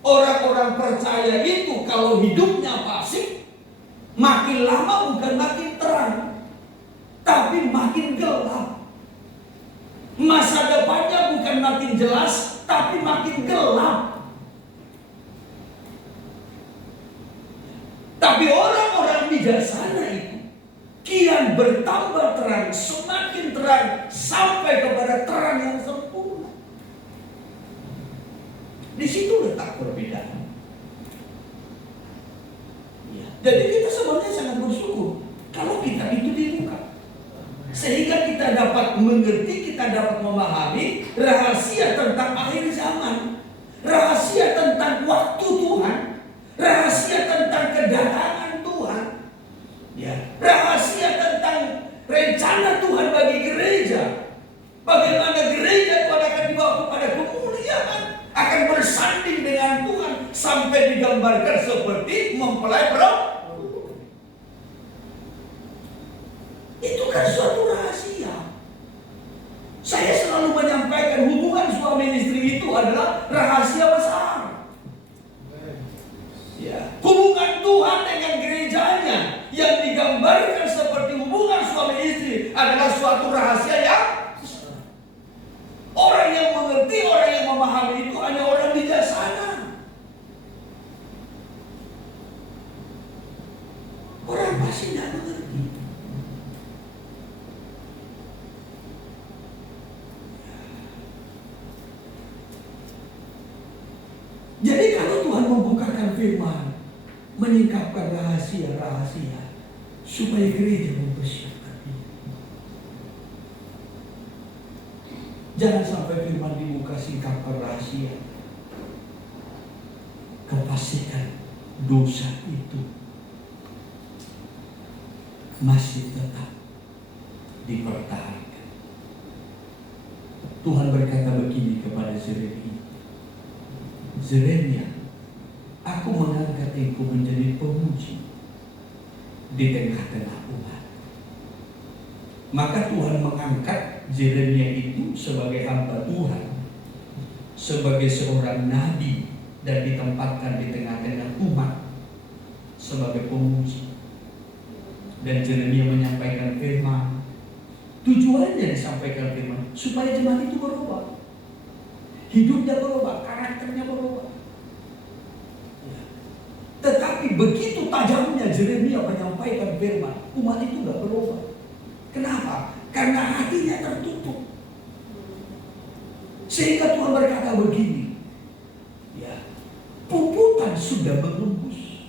orang-orang percaya itu kalau hidupnya fasik, makin lama bukan makin terang, tapi makin gelap. Masa depannya bukan makin jelas, tapi makin gelap. Tapi orang-orang bijaksana itu kian bertambah terang, semakin terang sampai kepada terang yang sempurna. Di situ letak perbedaan. Ya. Jadi kita sebenarnya sangat bersyukur kalau kita itu dibuka, sehingga kita dapat mengerti, kita dapat memahami rahasia tentang akhir zaman, rahasia tentang waktu Tuhan, rahasia tentang kedatangan Tuhan, ya, rahasia tentang rencana Tuhan bagi gereja. Bagaimana gereja Tuhan akan dibawa kepada kemuliaan, akan bersanding dengan Tuhan sampai digambarkan seperti mempelai perempuan. Itu kan suatu rahasia. Saya selalu menyampaikan hubungan suami istri itu adalah rahasia besar. Ya, hubungan Tuhan dengan gerejanya yang digambarkan seperti hubungan suami istri adalah suatu rahasia yang besar. Orang yang mengerti, orang yang memahami itu hanya orang bijaksana. Orang pasti tidak mengerti. Jadi kalau Tuhan membukakan firman, menyingkapkan rahasia-rahasia, supaya gereja mempersiapkan ini. Jangan sampai firman dibuka singkapkan rahasia, kepastikan dosa itu masih tetap dipertahankan. Tuhan berkata begini kepada Yeremia, aku mengangkat engkau menjadi pemuji di tengah-tengah umat. Maka Tuhan mengangkat Yeremia itu sebagai hamba Tuhan, sebagai seorang nabi, dan ditempatkan di tengah-tengah umat sebagai pemuji. Dan Yeremia menyampaikan firman. Tujuannya disampaikan firman supaya jemaat itu berubah, hidupnya berubah, karakternya berubah. Ya. Tetapi begitu tajamnya Yeremia menyampaikan firman, umat itu tidak berubah. Kenapa? Karena hatinya tertutup. Sehingga Tuhan berkata begini, ya, puputan sudah mengembus,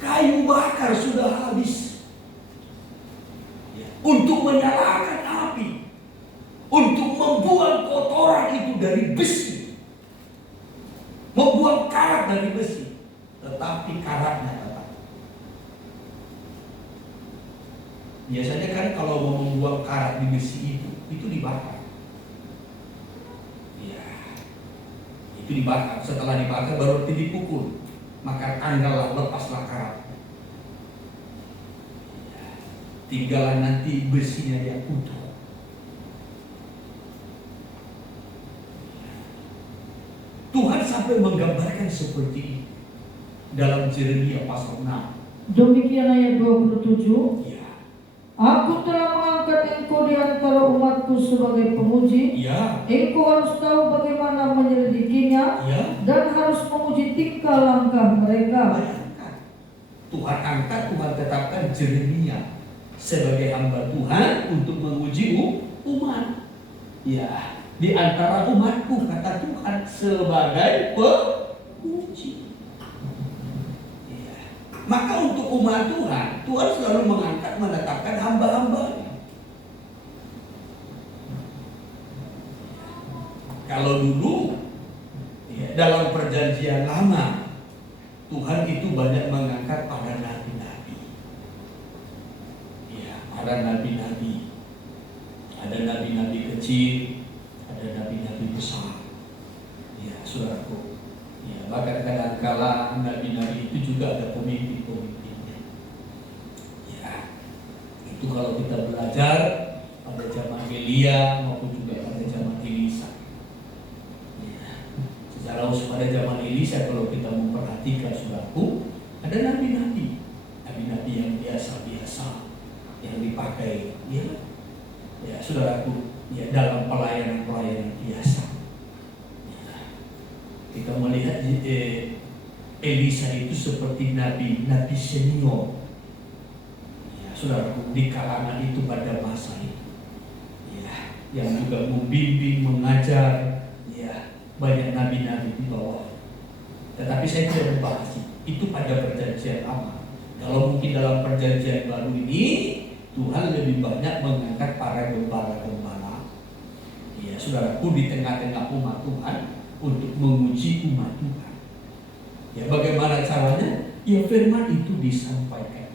kayu bakar sudah habis, ya, untuk menyalakan api, untuk membuang kotoran itu dari besi, membuang karat dari besi, tetapi karatnya tetap. Biasanya kan kalau mau membuang karat di besi itu dibakar. Ya, itu dibakar. Setelah dibakar baru dipukul, maka tanggallah, lepaslah karat. Ya, tinggallah nanti besinya yang utuh. Tuhan sampai menggambarkan seperti ini dalam Yeremia pasal 6. Demikian ayat 27. Ya. Aku telah mengangkat engkau di antara umatku sebagai pemuji. Ya. Engkau harus tahu bagaimana menyelidikinya, Ya. dan harus memuji tingkah langkah mereka. Bayangkan, Tuhan angkat, Tuhan tetapkan Yeremia sebagai hamba Tuhan untuk menguji umat. Ya, di antara umatku, kata Tuhan, sebagai pemuji. Maka untuk umat Tuhan, Tuhan selalu mengangkat, menetapkan hamba-hambanya. Kalau dulu, ya, dalam perjanjian lama, Tuhan itu banyak mengangkat para nabi-nabi. Ya, para nabi-nabi. Ada nabi-nabi kecil, ada nabi-nabi besar. Ya, saudaraku. Ya, bahkan kadang-kala nabi-nabi itu juga ada pemimpin-pemimpinnya. Ya, itu kalau kita belajar pada zaman Elia maupun juga pada zaman Elisa. Ya, secara pada zaman Elisa kalau kita memperhatikan saudaraku, ada nabi-nabi, nabi-nabi yang biasa-biasa yang dipakai, ya saudaraku, ya dalam pelayanan-pelayanan biasa. Kita melihat Elisa itu seperti nabi senior. Ya, saudaraku, di kalangan itu pada masa itu. Ya, yang juga membimbing, mengajar, ya, banyak nabi-nabi di bawah. Tetapi saya tidak membahas itu pada perjanjian lama. Kalau mungkin dalam perjanjian baru ini, Tuhan lebih banyak mengangkat para gembala-gembala. Ya, saudaraku, di tengah-tengah umat Tuhan untuk menguji umat Tuhan. Ya, bagaimana caranya? Ya, firman itu disampaikan,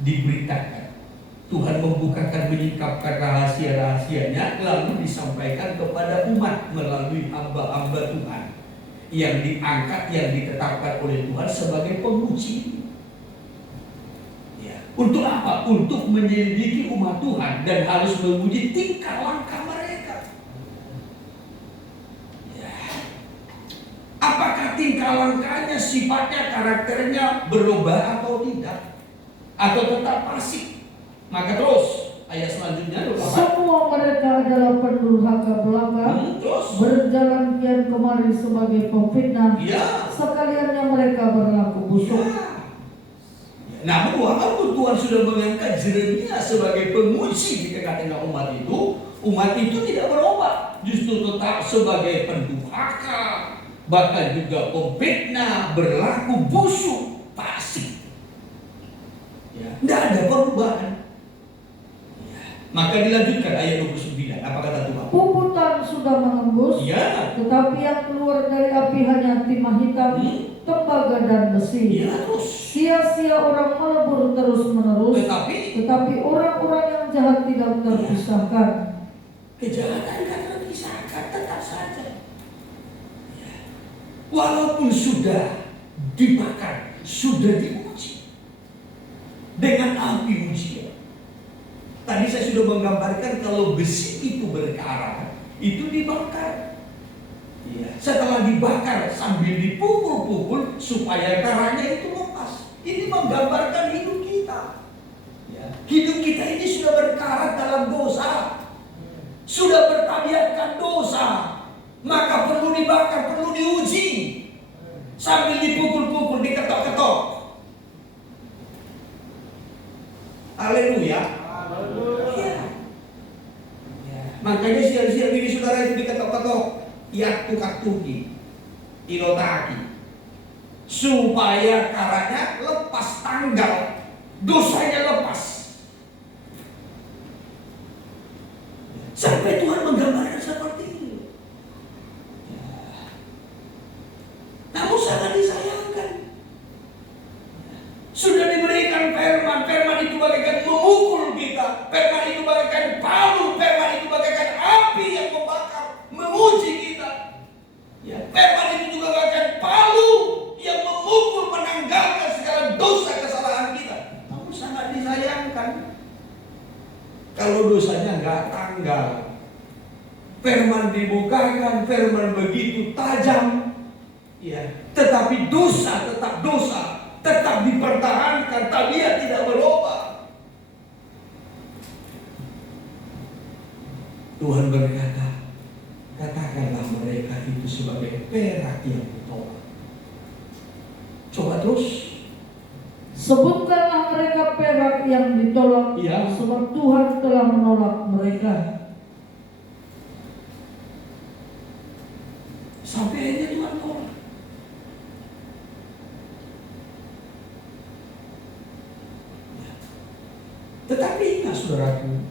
diberitakan. Tuhan membukakan, menyingkapkan rahasia-rahasianya, lalu disampaikan kepada umat melalui hamba-hamba Tuhan yang diangkat, yang ditetapkan oleh Tuhan sebagai penguji. Ya. Untuk apa? Untuk menyelidiki umat Tuhan dan harus menguji tingkah langkah mereka. Ya. Apakah tingkah langkahnya, sifatnya, karakternya berubah atau tidak? Atau tetap pasif? Maka terus ayat selanjutnya 28. Semua mereka adalah pendurhaka belaka, berjalan kian kemari sebagai pemfitnah, Ya. sekaliannya mereka berlaku busuk. Ya. Namun walaupun Tuhan sudah mengangkat Yeremia sebagai penguji di tengah-tengah umat itu tidak berubah, justru tetap sebagai pendurhaka, bahkan juga pemfitnah, berlaku busuk, pasif. Ya, tidak ada perubahan. Maka dilanjutkan ayat 29. Apa kata Tuhan? Puputan sudah mengembus, Ya. tetapi yang keluar dari api hanya timah hitam, tembaga dan besi. Ya, terus. Sia-sia orang melebur terus-menerus, Tetapi orang-orang yang jahat tidak terpisahkan. kejahatan kan terpisahkan, tetap saja. Ya. Walaupun sudah dibakar, sudah diuji dengan api ujian. Tadi saya sudah menggambarkan kalau besi itu berkarat, itu dibakar. Ya. Setelah dibakar sambil dipukul-pukul supaya karatnya itu lepas. Ini menggambarkan hidup kita. Ya. Hidup kita ini sudah berkarat dalam dosa, sudah bertabiatkan dosa, maka perlu dibakar, perlu diuji sambil dipukul-pukul, diketok-ketok. Haleluya. Makanya siang-siang ini saudara itu diketok-ketok, yaktu-kaktuki, ilotaki, supaya karatnya lepas tanggal, dosanya lepas. Sampai Tuhan menggambarkan seperti ini. Namun sangat disayangkan. Sudah diberikan firman itu bagaikan memukul kita, firman itu bagaikan palu, firman itu bagaikan api yang membakar, menguji kita. Ya, firman itu juga bagaikan palu yang memukul, menanggalkan segala dosa kesalahan kita. Namun sangat disayangkan kalau dosanya nggak tanggal. Firman dibukakan, firman begitu tajam, ya, tetapi dosa tetap dosa. Tetap dipertahankan, tabiat tidak berubah. Tuhan berkata, katakanlah mereka itu sebagai perak yang ditolak. Coba terus. Sebutkanlah mereka perak yang ditolak, Ya. sebab Tuhan telah menolak mereka. Sampai akhirnya Tuhan tolak. Tetapi ingat saudaraku,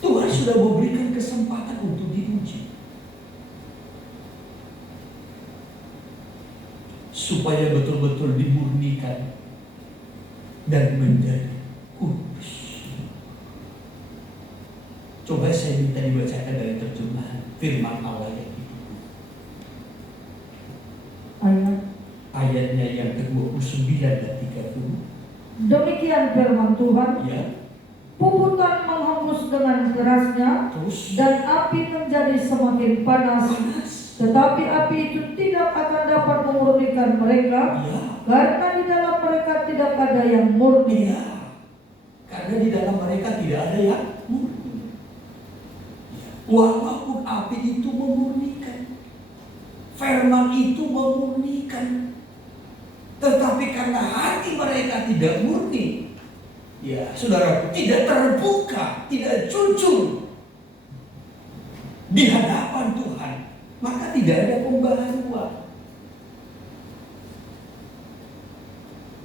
Tuhan sudah memberikan kesempatan untuk diuji, supaya betul-betul dimurnikan dan menjadi kudus. Coba saya minta dibacakan dari terjemahan firman Allah yang itu. Ayatnya yang ke-29 dan 30. Demikian firman Tuhan, Ya. puputan menghembus dengan derasnya, Terus. dan api menjadi semakin panas. Tetapi api itu tidak akan dapat memurnikan mereka, Ya. karena di dalam mereka tidak ada yang murni. Iya. Karena di dalam mereka tidak ada yang murni. Walaupun api itu memurnikan, firman itu memurnikan. Tetapi karena hati mereka tidak murni, ya saudara, tidak terbuka, tidak jujur di hadapan Tuhan, maka tidak ada pembaharuan.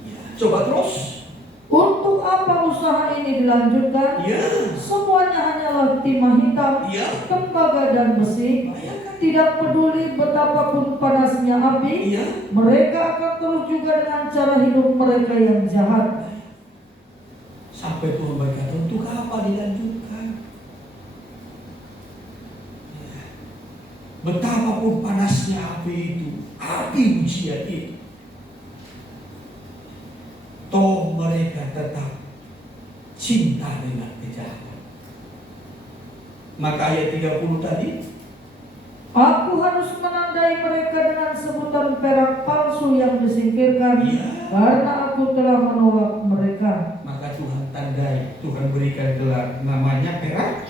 Ya, coba terus. Untuk apa usaha ini dilanjutkan? Ya. Semuanya hanyalah timah hitam, Ya. tembaga dan besi. Bayangkan. Tidak peduli betapapun panasnya api, Ya. mereka akan terus juga dengan cara hidup mereka yang jahat. Sampai Tuhan berkata, untuk apa dilanjutkan? Ya. Betapapun panasnya api itu, api ujian itu, toh mereka tetap cinta dengan kejahatan. Maka ayat 30 tadi, Aku harus menandai mereka dengan sebutan perak palsu yang disingkirkan, Ya. karena aku telah menolak mereka. maka Tuhan tandai, Tuhan berikan gelar namanya perak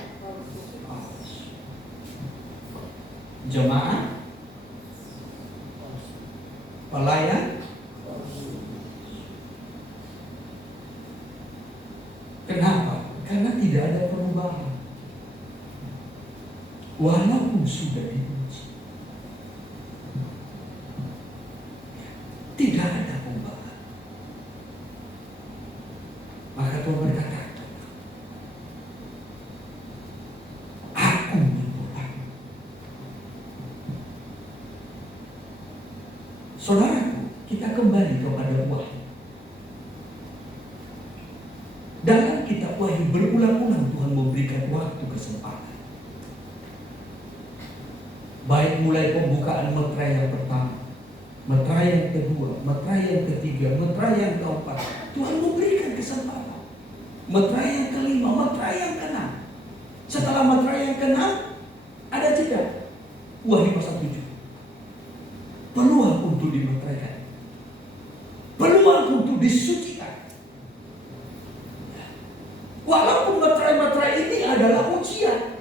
palsu. Jemaah, pelayan. Kenapa? Karena tidak ada perubahan. Walaupun sudah diuji, tidak ada perubahan. Maka Tuhan berkata, aku menolak. Saudaraku, kita kembali kepada Wahyu. Dalam kitab Wahyu berulang-ulang Tuhan memberikan waktu kesempatan. Baik mulai pembukaan meterai yang pertama, meterai yang kedua, meterai yang ketiga, meterai yang keempat, Tuhan memberikan kesempatan. Meterai yang kelima, meterai yang keenam. Setelah meterai yang keenam, ada jeda. Wahyu pasal 7. Peluang untuk dimeteraikan, peluang untuk disucikan. Walaupun meterai-meterai ini adalah ujian,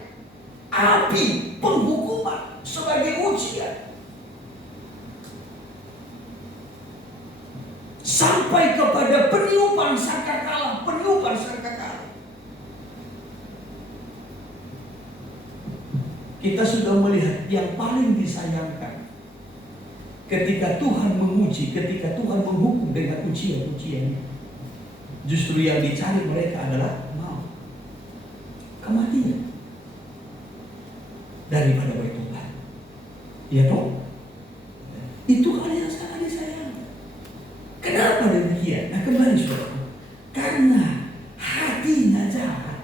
api penghukuman sebagai ujian, sampai kepada peniupan sangkakala, peniupan sangkakala. Kita sudah melihat yang paling disayangkan ketika Tuhan menguji, ketika Tuhan menghukum dengan ujian-ujian, justru yang dicari mereka adalah maut, kematian, daripada bertobat. Ya toh? Itu hal yang sangat disayangkan. Kenapa demikian? Nah, kembali saudara, karena hatinya jahat.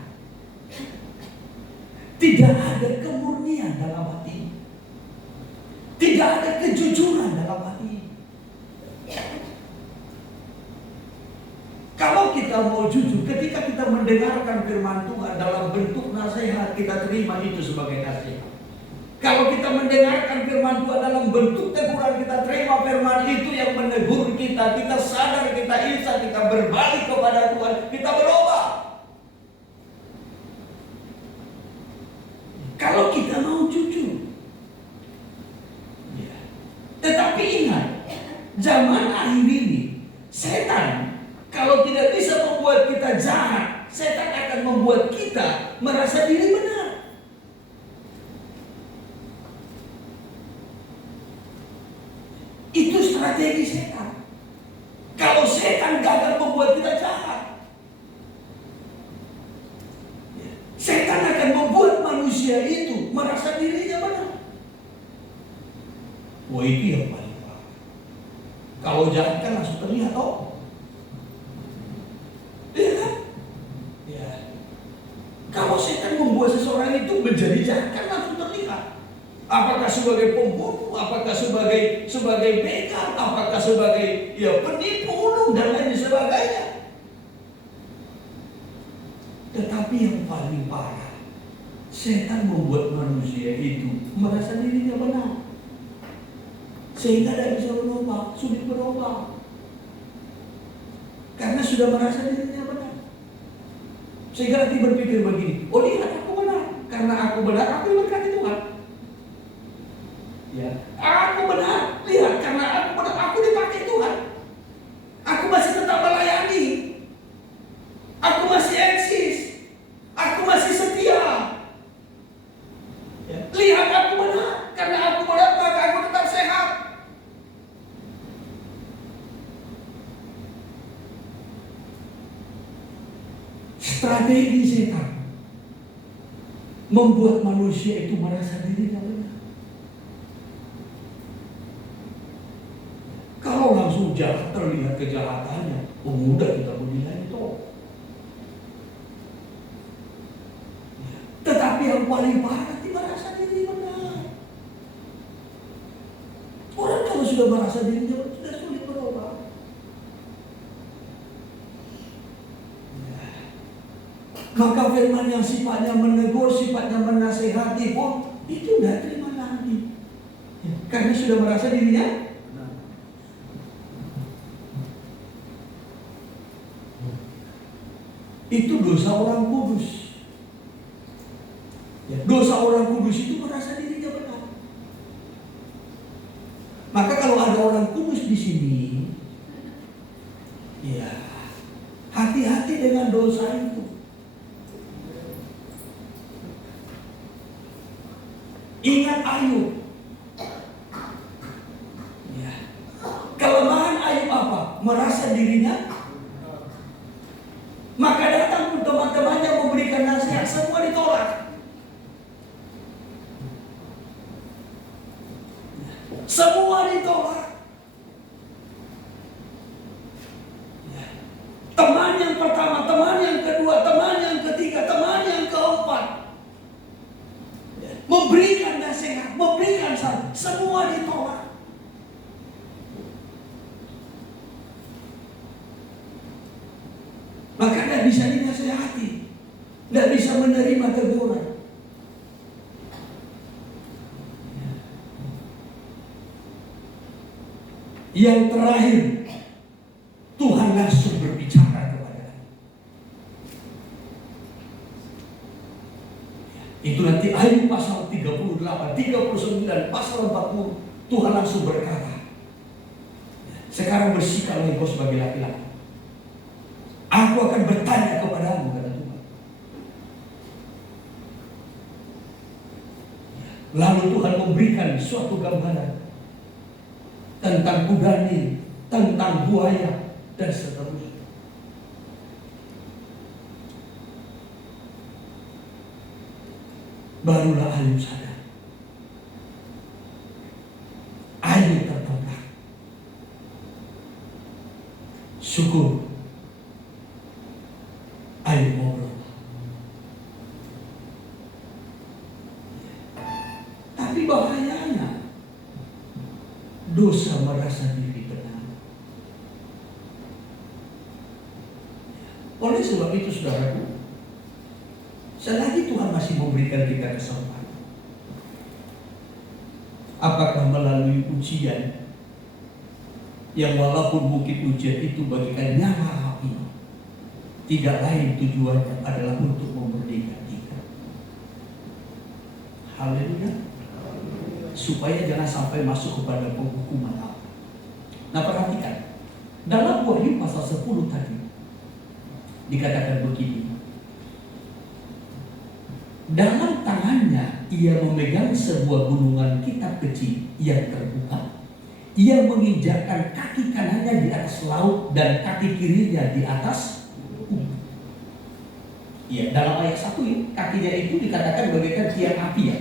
Tidak ada kemurnian dalam hati, tidak ada kejujuran dalam hati. Kalau kita mau jujur, ketika kita mendengarkan firman Tuhan dalam bentuk nasihat, kita terima itu sebagai nasihat. Kalau kita mendengarkan firman Tuhan dalam bentuk teguran, kita terima firman itu yang menegur kita. Kita sadar, kita insaf, kita berbalik kepada Tuhan, kita berubah. Kalau kita mau jujur. Ya. Tetapi ingat, zaman akhir ini, setan kalau tidak bisa membuat kita jahat, setan akan membuat kita merasa diri benar. Itu strategi setan. Kalau setan gagal membuat kita jahat, setan akan membuat manusia itu merasa dirinya benar. Wah, itu yang paling parah. Kalau jahat kan langsung terlihat, oh. Iya kan? Ya. Kalau setan membuat seseorang itu menjadi jahat kan langsung terlihat. Apakah sebagai pembunuh, apakah sebagai begal, apakah sebagai penipu ulung dan lain sebagainya. Tetapi yang paling parah, setan membuat manusia itu merasa dirinya benar, sehingga tidak bisa berubah, sulit berubah, karena sudah merasa dirinya benar. Sehingga nanti berpikir begini, oh lihat aku benar, karena aku benar aku diberkati Tuhan. Ya, aku benar. Lihat, karena aku benar, aku dipakai Tuhan. Aku masih tetap melayani. Aku masih eksis. Aku masih setia. Ya, lihat aku benar. Karena aku benar, maka aku tetap sehat. Strategi setan membuat manusia itu merasa dirinya benar. Kalau langsung jahat terlihat kejahatannya, mudah kita menilai itu. Tetapi yang paling parah tidak merasa diri benar. Orang kalau sudah merasa dirinya benar, sudah sulit berubah. Maka firman yang sifatnya menegur, sifatnya menasehati pun itu tidak terima lagi. Karena sudah merasa dirinya. Itu dosa orang kudus. Dosa orang kudus itu merasa dirinya benar. Maka kalau ada orang kudus di sini, ya hati-hati dengan dosa itu. Ingat Ayub. Ya. Kelemahan Ayub apa? Merasa dirinya. Maka datang pun teman-temannya memberikan nasihat, semua ditolak. Semua ditolak. Ya. Teman yang pertama, teman yang kedua, teman yang ketiga, teman yang keempat. Memberikan nasihat, memberikan saran, semua ditolak. Maka tidak bisa dinasehati, tidak bisa menerima teguran. Yang terakhir, Tuhan langsung berbicara kepada. Itu nanti Ayub pasal 38, 39, pasal 40, Tuhan langsung berkata, sekarang bersikaplah engkau sebagai laki-laki. Aku akan bertanya kepadamu, kata Tuhan. Lalu Tuhan memberikan suatu gambaran tentang kudani, tentang buaya, dan seterusnya. Barulah Ayub sadar. Ayub tertolak. Syukur Ayub ngobrol. Tapi bahayanya dosa merasa diri benar. Oleh sebab itu saudaraku, selagi Tuhan masih memberikan kita kesempatan, apakah melalui ujian yang walaupun mungkin ujian itu bagikan nyala api, tidak lain tujuannya adalah untuk memerdekakan kita. Haleluya. Supaya jangan sampai masuk kepada penghukuman Allah. Nah, perhatikan, dalam Wahyu pasal 10 tadi dikatakan begini. Dalam tangannya ia memegang sebuah gunungan kitab kecil yang terbuka. Ia menginjakkan kaki kanannya di atas laut dan kaki kirinya di atas. Ya, dalam ayat 1 ya, kakinya itu dikatakan bagaikan tiang api ya.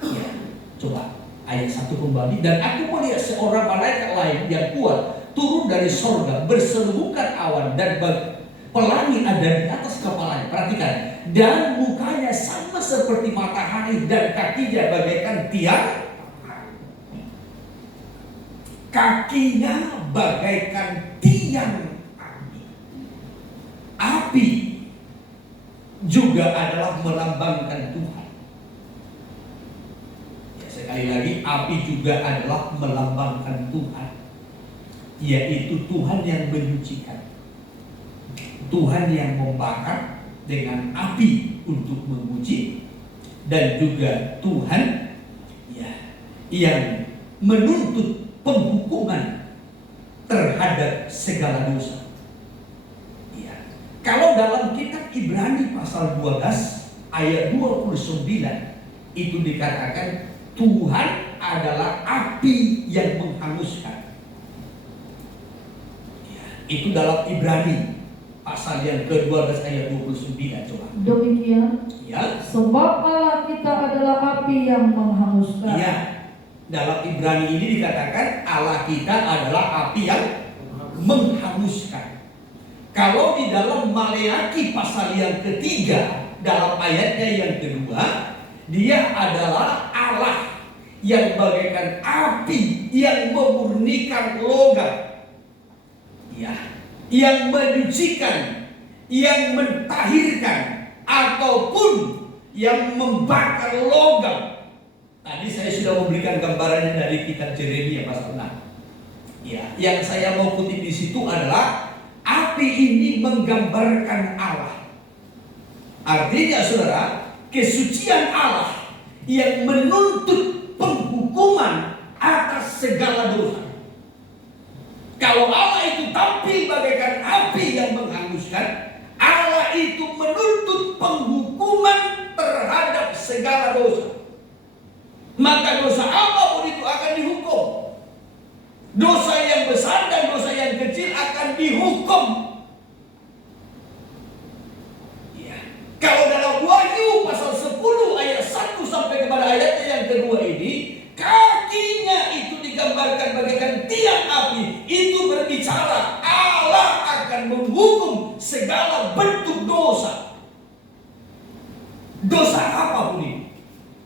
Ya, coba ayat 1 kembali. Dan aku melihat seorang malaikat lain yang kuat turun dari sorga, berselimutkan awan dan pelangi ada di atas kepalanya. Perhatikan, dan mukanya sama seperti matahari dan kakinya bagaikan tiang. Kakinya bagaikan tiang api. Api juga adalah melambangkan Tuhan. Ya, sekali lagi, api juga adalah melambangkan Tuhan, yaitu Tuhan yang menyucikan, Tuhan yang membakar dengan api untuk memuji, dan juga Tuhan ya yang menuntut penghukuman terhadap segala dosa. Ya. Kalau dalam kitab Ibrani pasal 12 ayat 29 itu dikatakan Tuhan adalah api yang menghanguskan. Ya. Itu dalam Ibrani pasal yang ke-12 ayat 29 coba. Demikian, Ya. sebab Allah kita adalah api yang menghanguskan. Ya. Dalam Ibrani ini dikatakan Allah kita adalah api yang menghanguskan. Kalau di dalam Maleakhi pasal yang ketiga dalam ayatnya yang kedua, dia adalah Allah yang bagaikan api yang memurnikan logam. Ya, yang menyucikan, yang mentahirkan, ataupun yang membakar logam. Tadi saya sudah memberikan gambarannya dari kitab Yeremia pasal 6. Ya, yang saya mau kutip di situ adalah api ini menggambarkan Allah. Artinya saudara, kesucian Allah yang menuntut penghukuman atas segala dosa. Kalau Allah itu tampil bagaikan api yang menghanguskan, Allah itu menuntut penghukuman terhadap segala dosa. Maka dosa apapun itu akan dihukum. Dosa yang besar dan dosa yang kecil akan dihukum. Ya. Kalau dalam Wahyu pasal 10 ayat 1 sampai kepada ayatnya yang kedua ini, kakinya itu digambarkan bagaikan tiang api. Itu berbicara Allah akan menghukum segala bentuk dosa. Dosa apapun itu.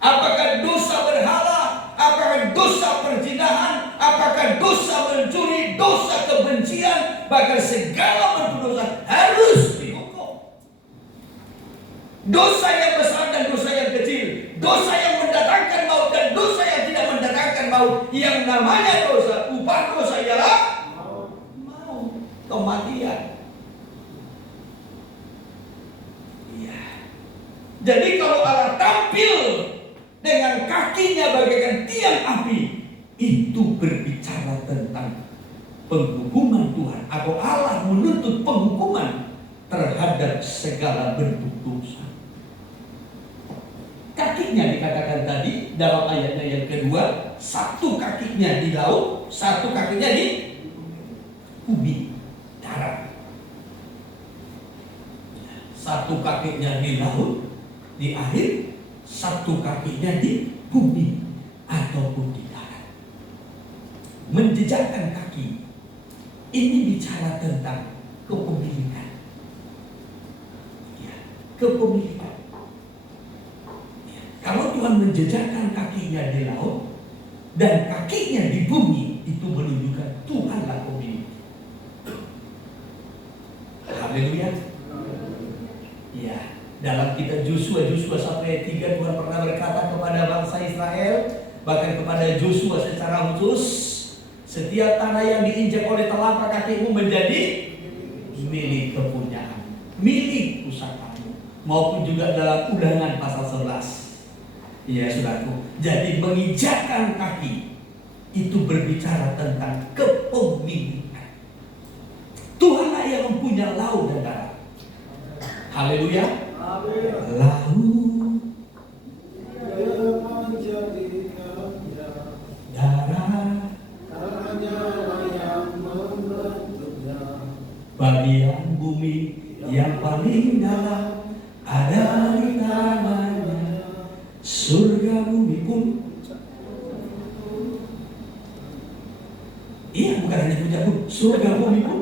Apakah dosa berhala, apakah dosa perzinahan, apakah dosa mencuri, dosa kebencian, bahkan segala bentuk dosa harus dihukum. Dosa yang besar dan dosa yang kecil, dosa yang mendatangkan maut dan dosa yang tidak mendatangkan maut. Yang namanya dosa, upah dosa ialah maut, kematian. Iya. Jadi kalau Allah tampil dengan kakinya bagaikan tiang api, itu berbicara tentang penghukuman Tuhan, atau Allah menuntut penghukuman terhadap segala bentuk dosa. Kakinya dikatakan tadi dalam ayatnya yang kedua, satu kakinya di laut, satu kakinya di bumi, darat. Satu kakinya di laut, di air, satu kakinya di bumi ataupun di darat. Menjejakkan kaki ini bicara tentang kepemilikan. Ya, kepemilikan. Ya, kalau Tuhan menjejakkan kakinya di laut dan kakinya di bumi, itu menunjukkan Tuhanlah pemilik. Haleluya. Ya. Dalam kitab Yosua 1 ayat 3, Tuhan pernah berkata kepada bangsa Israel, bahkan kepada Yosua secara khusus, setiap tanah yang diinjak oleh telapak kakimu menjadi milik kepunyaan, milik pusakamu. Maupun juga dalam Ulangan pasal 11. Ya saudaraku, jadi menginjakkan kaki itu berbicara tentang kepemilikan. Tuhanlah yang mempunyai laut dan darat. Haleluya. Laut, darat, bagian bumi yang paling dalam ada di tangannya. Surga bumi pun, iya bukan hanya punya pun, surga bumi pun,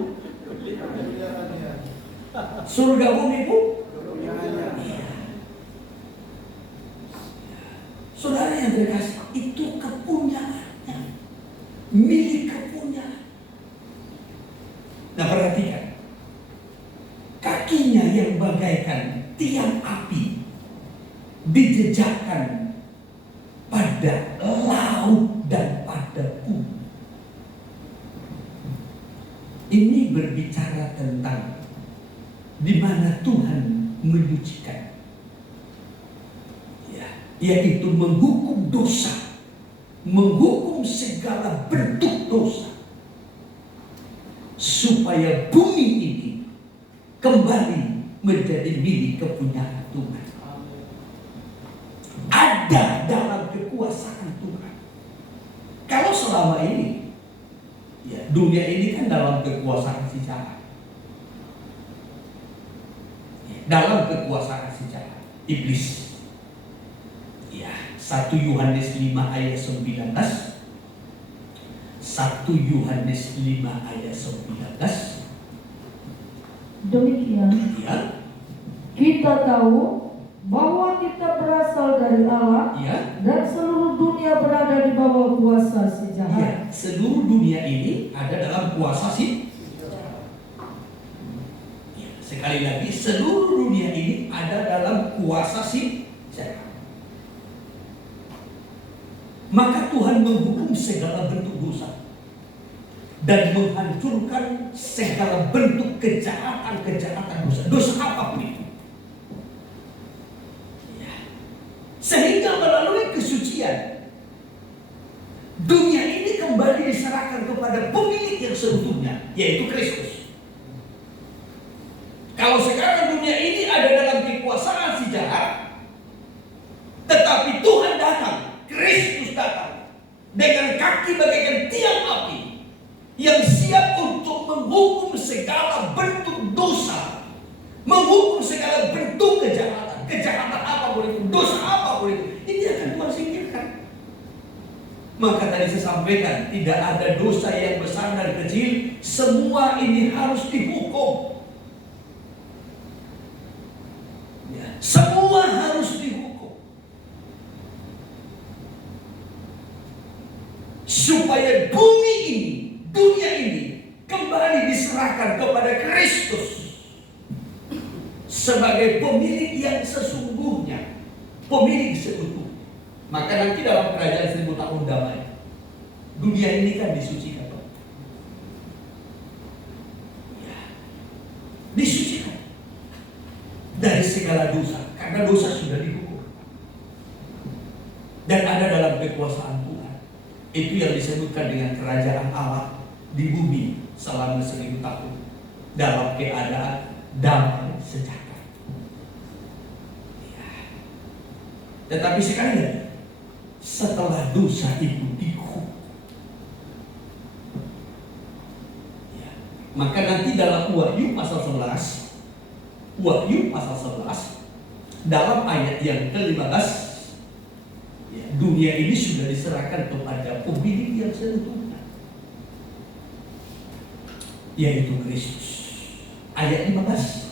surga bumi pun. Saudara yang terkasih, itu kepunyaannya, milik kepunyaan. Nah perhatikan, kakinya yang bagaikan tiang api dijejakkan pada laut dan pada bumi. Ini berbicara tentang di mana Tuhan menyucikan, yaitu menghukum dosa menghukum segala bentuk dosa, supaya bumi ini kembali menjadi milik kepunyaan Tuhan. Ada dalam kekuasaan Tuhan. Kalau selama ini, ya, dunia ini kan dalam kekuasaan si jahat, dalam kekuasaan si jahat, iblis. Ya, 1 Yohanes 5 ayat 19. 1 Yohanes 5 ayat 19. Demikian, Ya, kita tahu bahwa kita berasal dari Allah, ya, dan seluruh dunia berada di bawah kuasa si ya. jahat. Seluruh dunia ini ada dalam kuasa si. Ya, sekali lagi, seluruh dunia ini ada dalam kuasa si jahat. Maka Tuhan menghukum segala bentuk dosa dan menghancurkan segala bentuk kejahatan dosa apapun itu. Ya. Sehingga melalui kesucian, dunia ini kembali diserahkan kepada pemilik yang seutuhnya, yaitu Kristus. Kalau sekarang dunia ini ada dalam kekuasaan si jahat, tetapi Tuhan datang, Kristus datang dengan kaki bagaikan tiang api yang siap untuk menghukum segala bentuk dosa, menghukum segala bentuk kejahatan, kejahatan apapun itu, dosa apapun itu, ini akan Tuhan singkirkan. Maka tadi saya sampaikan, tidak ada dosa yang besar dan kecil, semua ini harus dihukum. Ya, semua harus dihukum. Supaya bumi ini, dunia ini kembali diserahkan kepada Kristus sebagai pemilik yang sesungguhnya, pemilik seutuhnya. Maka nanti dalam kerajaan 1000 tahun damai, dunia ini kan disucikan, ya, disucikan dari segala dosa, karena dosa sudah dihukum dan ada dalam kekuasaan Tuhan. Itu yang disebutkan dengan kerajaan Allah di bumi selama 1000 tahun dalam keadaan damai sejahtera. Ya. Tetapi sekali lagi, setelah dosa itu dihukum, ya, maka nanti dalam Wahyu pasal 11, Wahyu pasal 11 dalam ayat yang ke-15, ya, dunia ini sudah diserahkan kepada pemilik yang seutuhnya, yaitu Kristus. Ayat 15.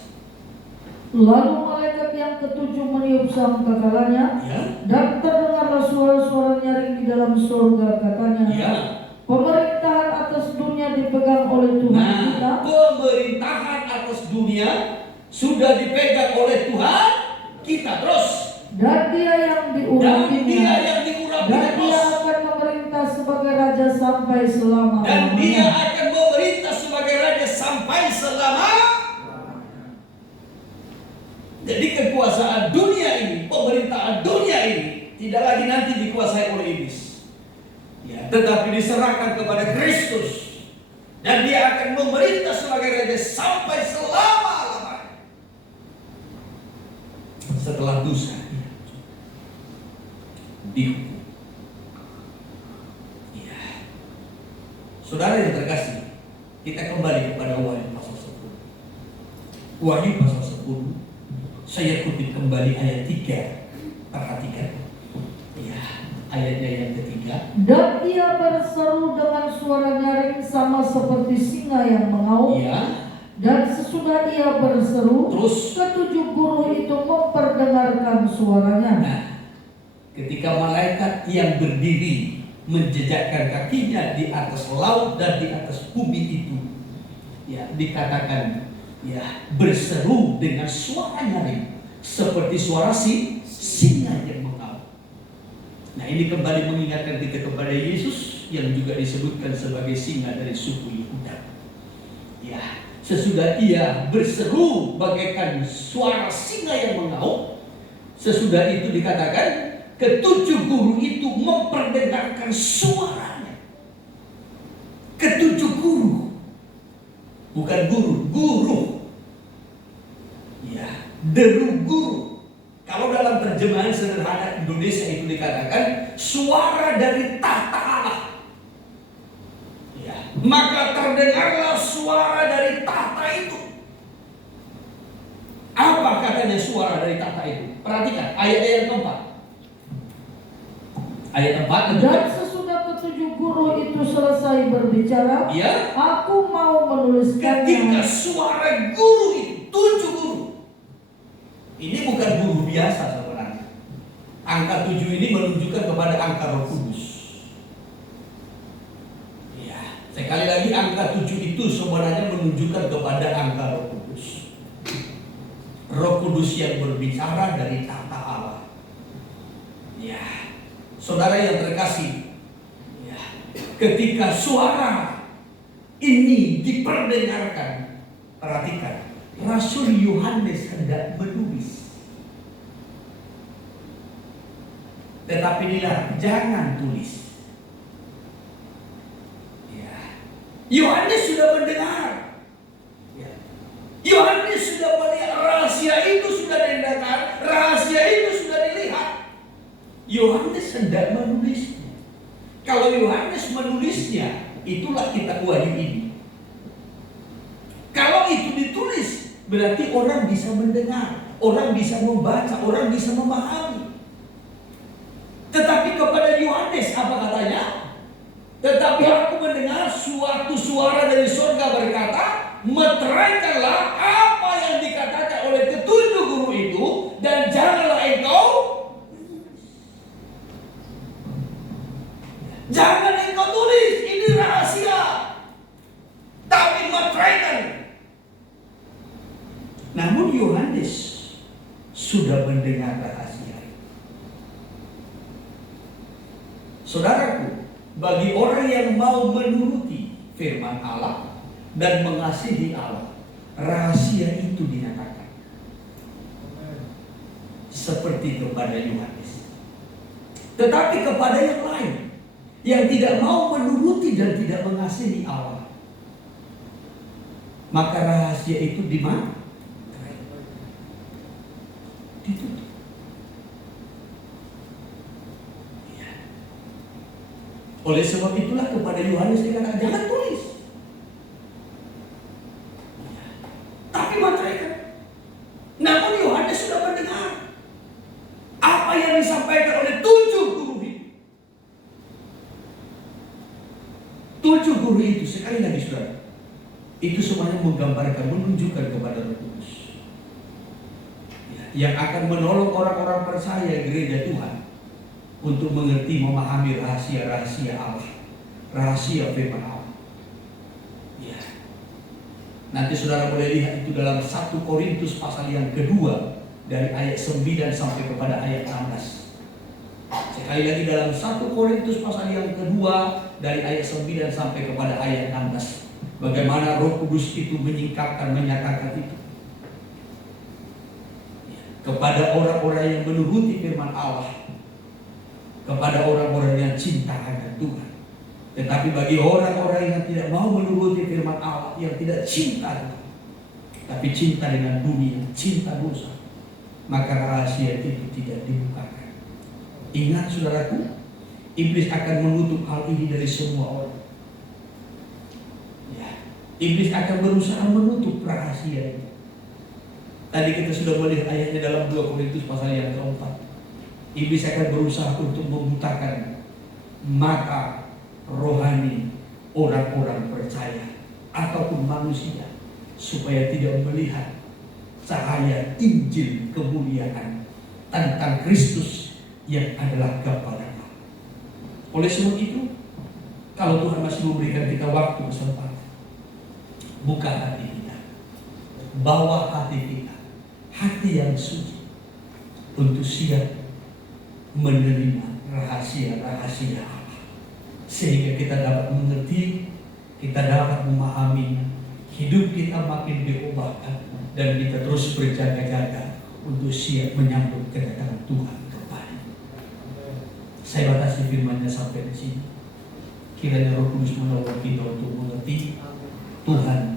Lalu malaikat yang ketujuh meniup sangkakalanya, Ya, dan terdengarlah suara-suara nyaring di dalam surga, katanya, ya. pemerintahan atas dunia dipegang oleh Tuhan kita, Nah, pemerintahan atas dunia sudah dipegang oleh Tuhan kita. Terus, dan dia yang dan diurapinya, dia yang diurapinya dan dia terus, akan memerintah sebagai raja sampai dan dia selama-lamanya. akan memerintah sebagai raja sampai selama. Jadi kekuasaan dunia ini, pemerintahan dunia ini tidak lagi nanti dikuasai oleh iblis, ya, tetapi diserahkan kepada Kristus, dan dia akan memerintah sebagai raja sampai selama-lamanya. Setelah dosa dihukum. Ya. Saudara yang terkasih, kita kembali kepada Wahyu pasal 10. Wahyu pasal 10, saya kutip kembali ayat 3. Perhatikan. Ya, ayatnya yang ketiga. Dan ia berseru dengan suara nyaring sama seperti singa yang mengaum. Ya. Dan sesudah ia berseru, Terus, ketujuh guru itu memperdengarkan suaranya. nah, ketika malaikat yang berdiri menjejakkan kakinya di atas laut dan di atas bumi itu, ya, dikatakan, ya, berseru dengan suara nyaring seperti suara singa yang mengaum. Nah, ini kembali mengingatkan kita kepada Yesus yang juga disebutkan sebagai singa dari suku Yehuda. Ya, sesudah ia berseru bagaikan suara singa yang mengaum, sesudah itu dikatakan ketujuh guru itu memperdengarkan suaranya. Ketujuh guru, bukan guru. Ya, deru guru. Kalau dalam terjemahan sederhana Indonesia itu dikatakan suara dari tahta Allah. Ya, maka terdengarlah suara dari tahta itu. Apa katanya suara dari tahta itu? Perhatikan ayat yang keempat. Ayat 4. Dan sesudah ketujuh guru itu selesai berbicara, Ya. aku mau menuliskannya. Ketika suara guru itu, 7 guru. Ini bukan guru biasa sebenarnya. Angka 7 ini menunjukkan kepada angka Roh Kudus. Ya, sekali lagi angka 7 itu sebenarnya menunjukkan kepada angka Roh Kudus. Roh Kudus yang berbicara dari tahta Allah. Ya, saudara yang terkasih, ya, ketika suara ini diperdengarkan, perhatikan, Rasul Yohanes hendak menulis. Tetapi inilah, jangan tulis. Ya, Yohanes sudah mendengar. Ya, Yohanes sudah melihat, rahasia itu sudah didengar, rahasia itu sudah dilihat. Yohanes hendak menulisnya. Kalau Yohanes menulisnya, itulah kitab Wahyu ini. Kalau itu ditulis, berarti orang bisa mendengar, orang bisa membaca, orang bisa memahami. Tetapi kepada Yohanes apa katanya? Tetapi aku mendengar suatu suara dari surga berkata, meteraikanlah apa yang dikatakan oleh ketujuh guru itu, dan janganlah engkau tulis, ini rahasia. Tapi meteraikan. Namun Yohanes sudah mendengar rahasia. Saudaraku, bagi orang yang mau menuruti firman Allah dan mengasihi Allah, rahasia itu dinyatakan. Seperti kepada Yohanes. Tetapi kepada yang lain, yang tidak mau menuruti dan tidak mengasihi Allah, maka rahasia itu di mana? Ditutup. Ya. Oleh sebab itulah kepada Yohanes dikatakan jangan tulis. Ya. Tapi meteraikan. Namun Yohanes sudah mendengar apa yang disampaikan oleh 7 guru itu. 7 guru itu, sekali lagi saudara, itu semuanya menggambarkan, menunjukkan kepada Roh Kudus yang akan menolong orang-orang percaya gereja Tuhan untuk mengerti, memahami rahasia-rahasia Allah, rahasia firman Allah. Ya. Nanti saudara boleh lihat itu dalam 1 Korintus pasal yang kedua dari ayat 9 sampai kepada ayat 16. Sekali lagi dalam 1 Korintus pasal yang kedua dari ayat 9 sampai kepada ayat 16. Bagaimana Roh Kudus itu menyingkapkan, menyatakan itu kepada orang-orang yang menuruti firman Allah, kepada orang-orang yang cinta akan Tuhan. Tetapi bagi orang-orang yang tidak mau menuruti firman Allah, yang tidak cinta, tapi cinta dengan dunia, cinta dosa, maka rahasia itu tidak dibukakan. Ingat saudaraku, iblis akan menutup hal ini dari semua orang. Ya, iblis akan berusaha menutup rahasia ini. Tadi kita sudah melihat ayatnya dalam 2 Korintus pasal yang keempat. Iblis akan berusaha untuk membutakan mata rohani orang-orang percaya ataupun manusia supaya tidak melihat cahaya Injil kemuliaan tentang Kristus yang adalah gambaran Allah. Oleh sebab itu, kalau Tuhan masih memberikan kita waktu kesempatan, buka hati kita, bawa hati kita, hati yang suci, untuk siap menerima rahasia-rahasia Allah, sehingga kita dapat mengerti, kita dapat memahami, hidup kita makin diubahkan, dan kita terus berjaga-jaga untuk siap menyambut kedatangan Tuhan kembali. Saya batasi firman-Nya sampai di sini. Kiranya Roh Kudus menolong kita untuk mengerti Tuhan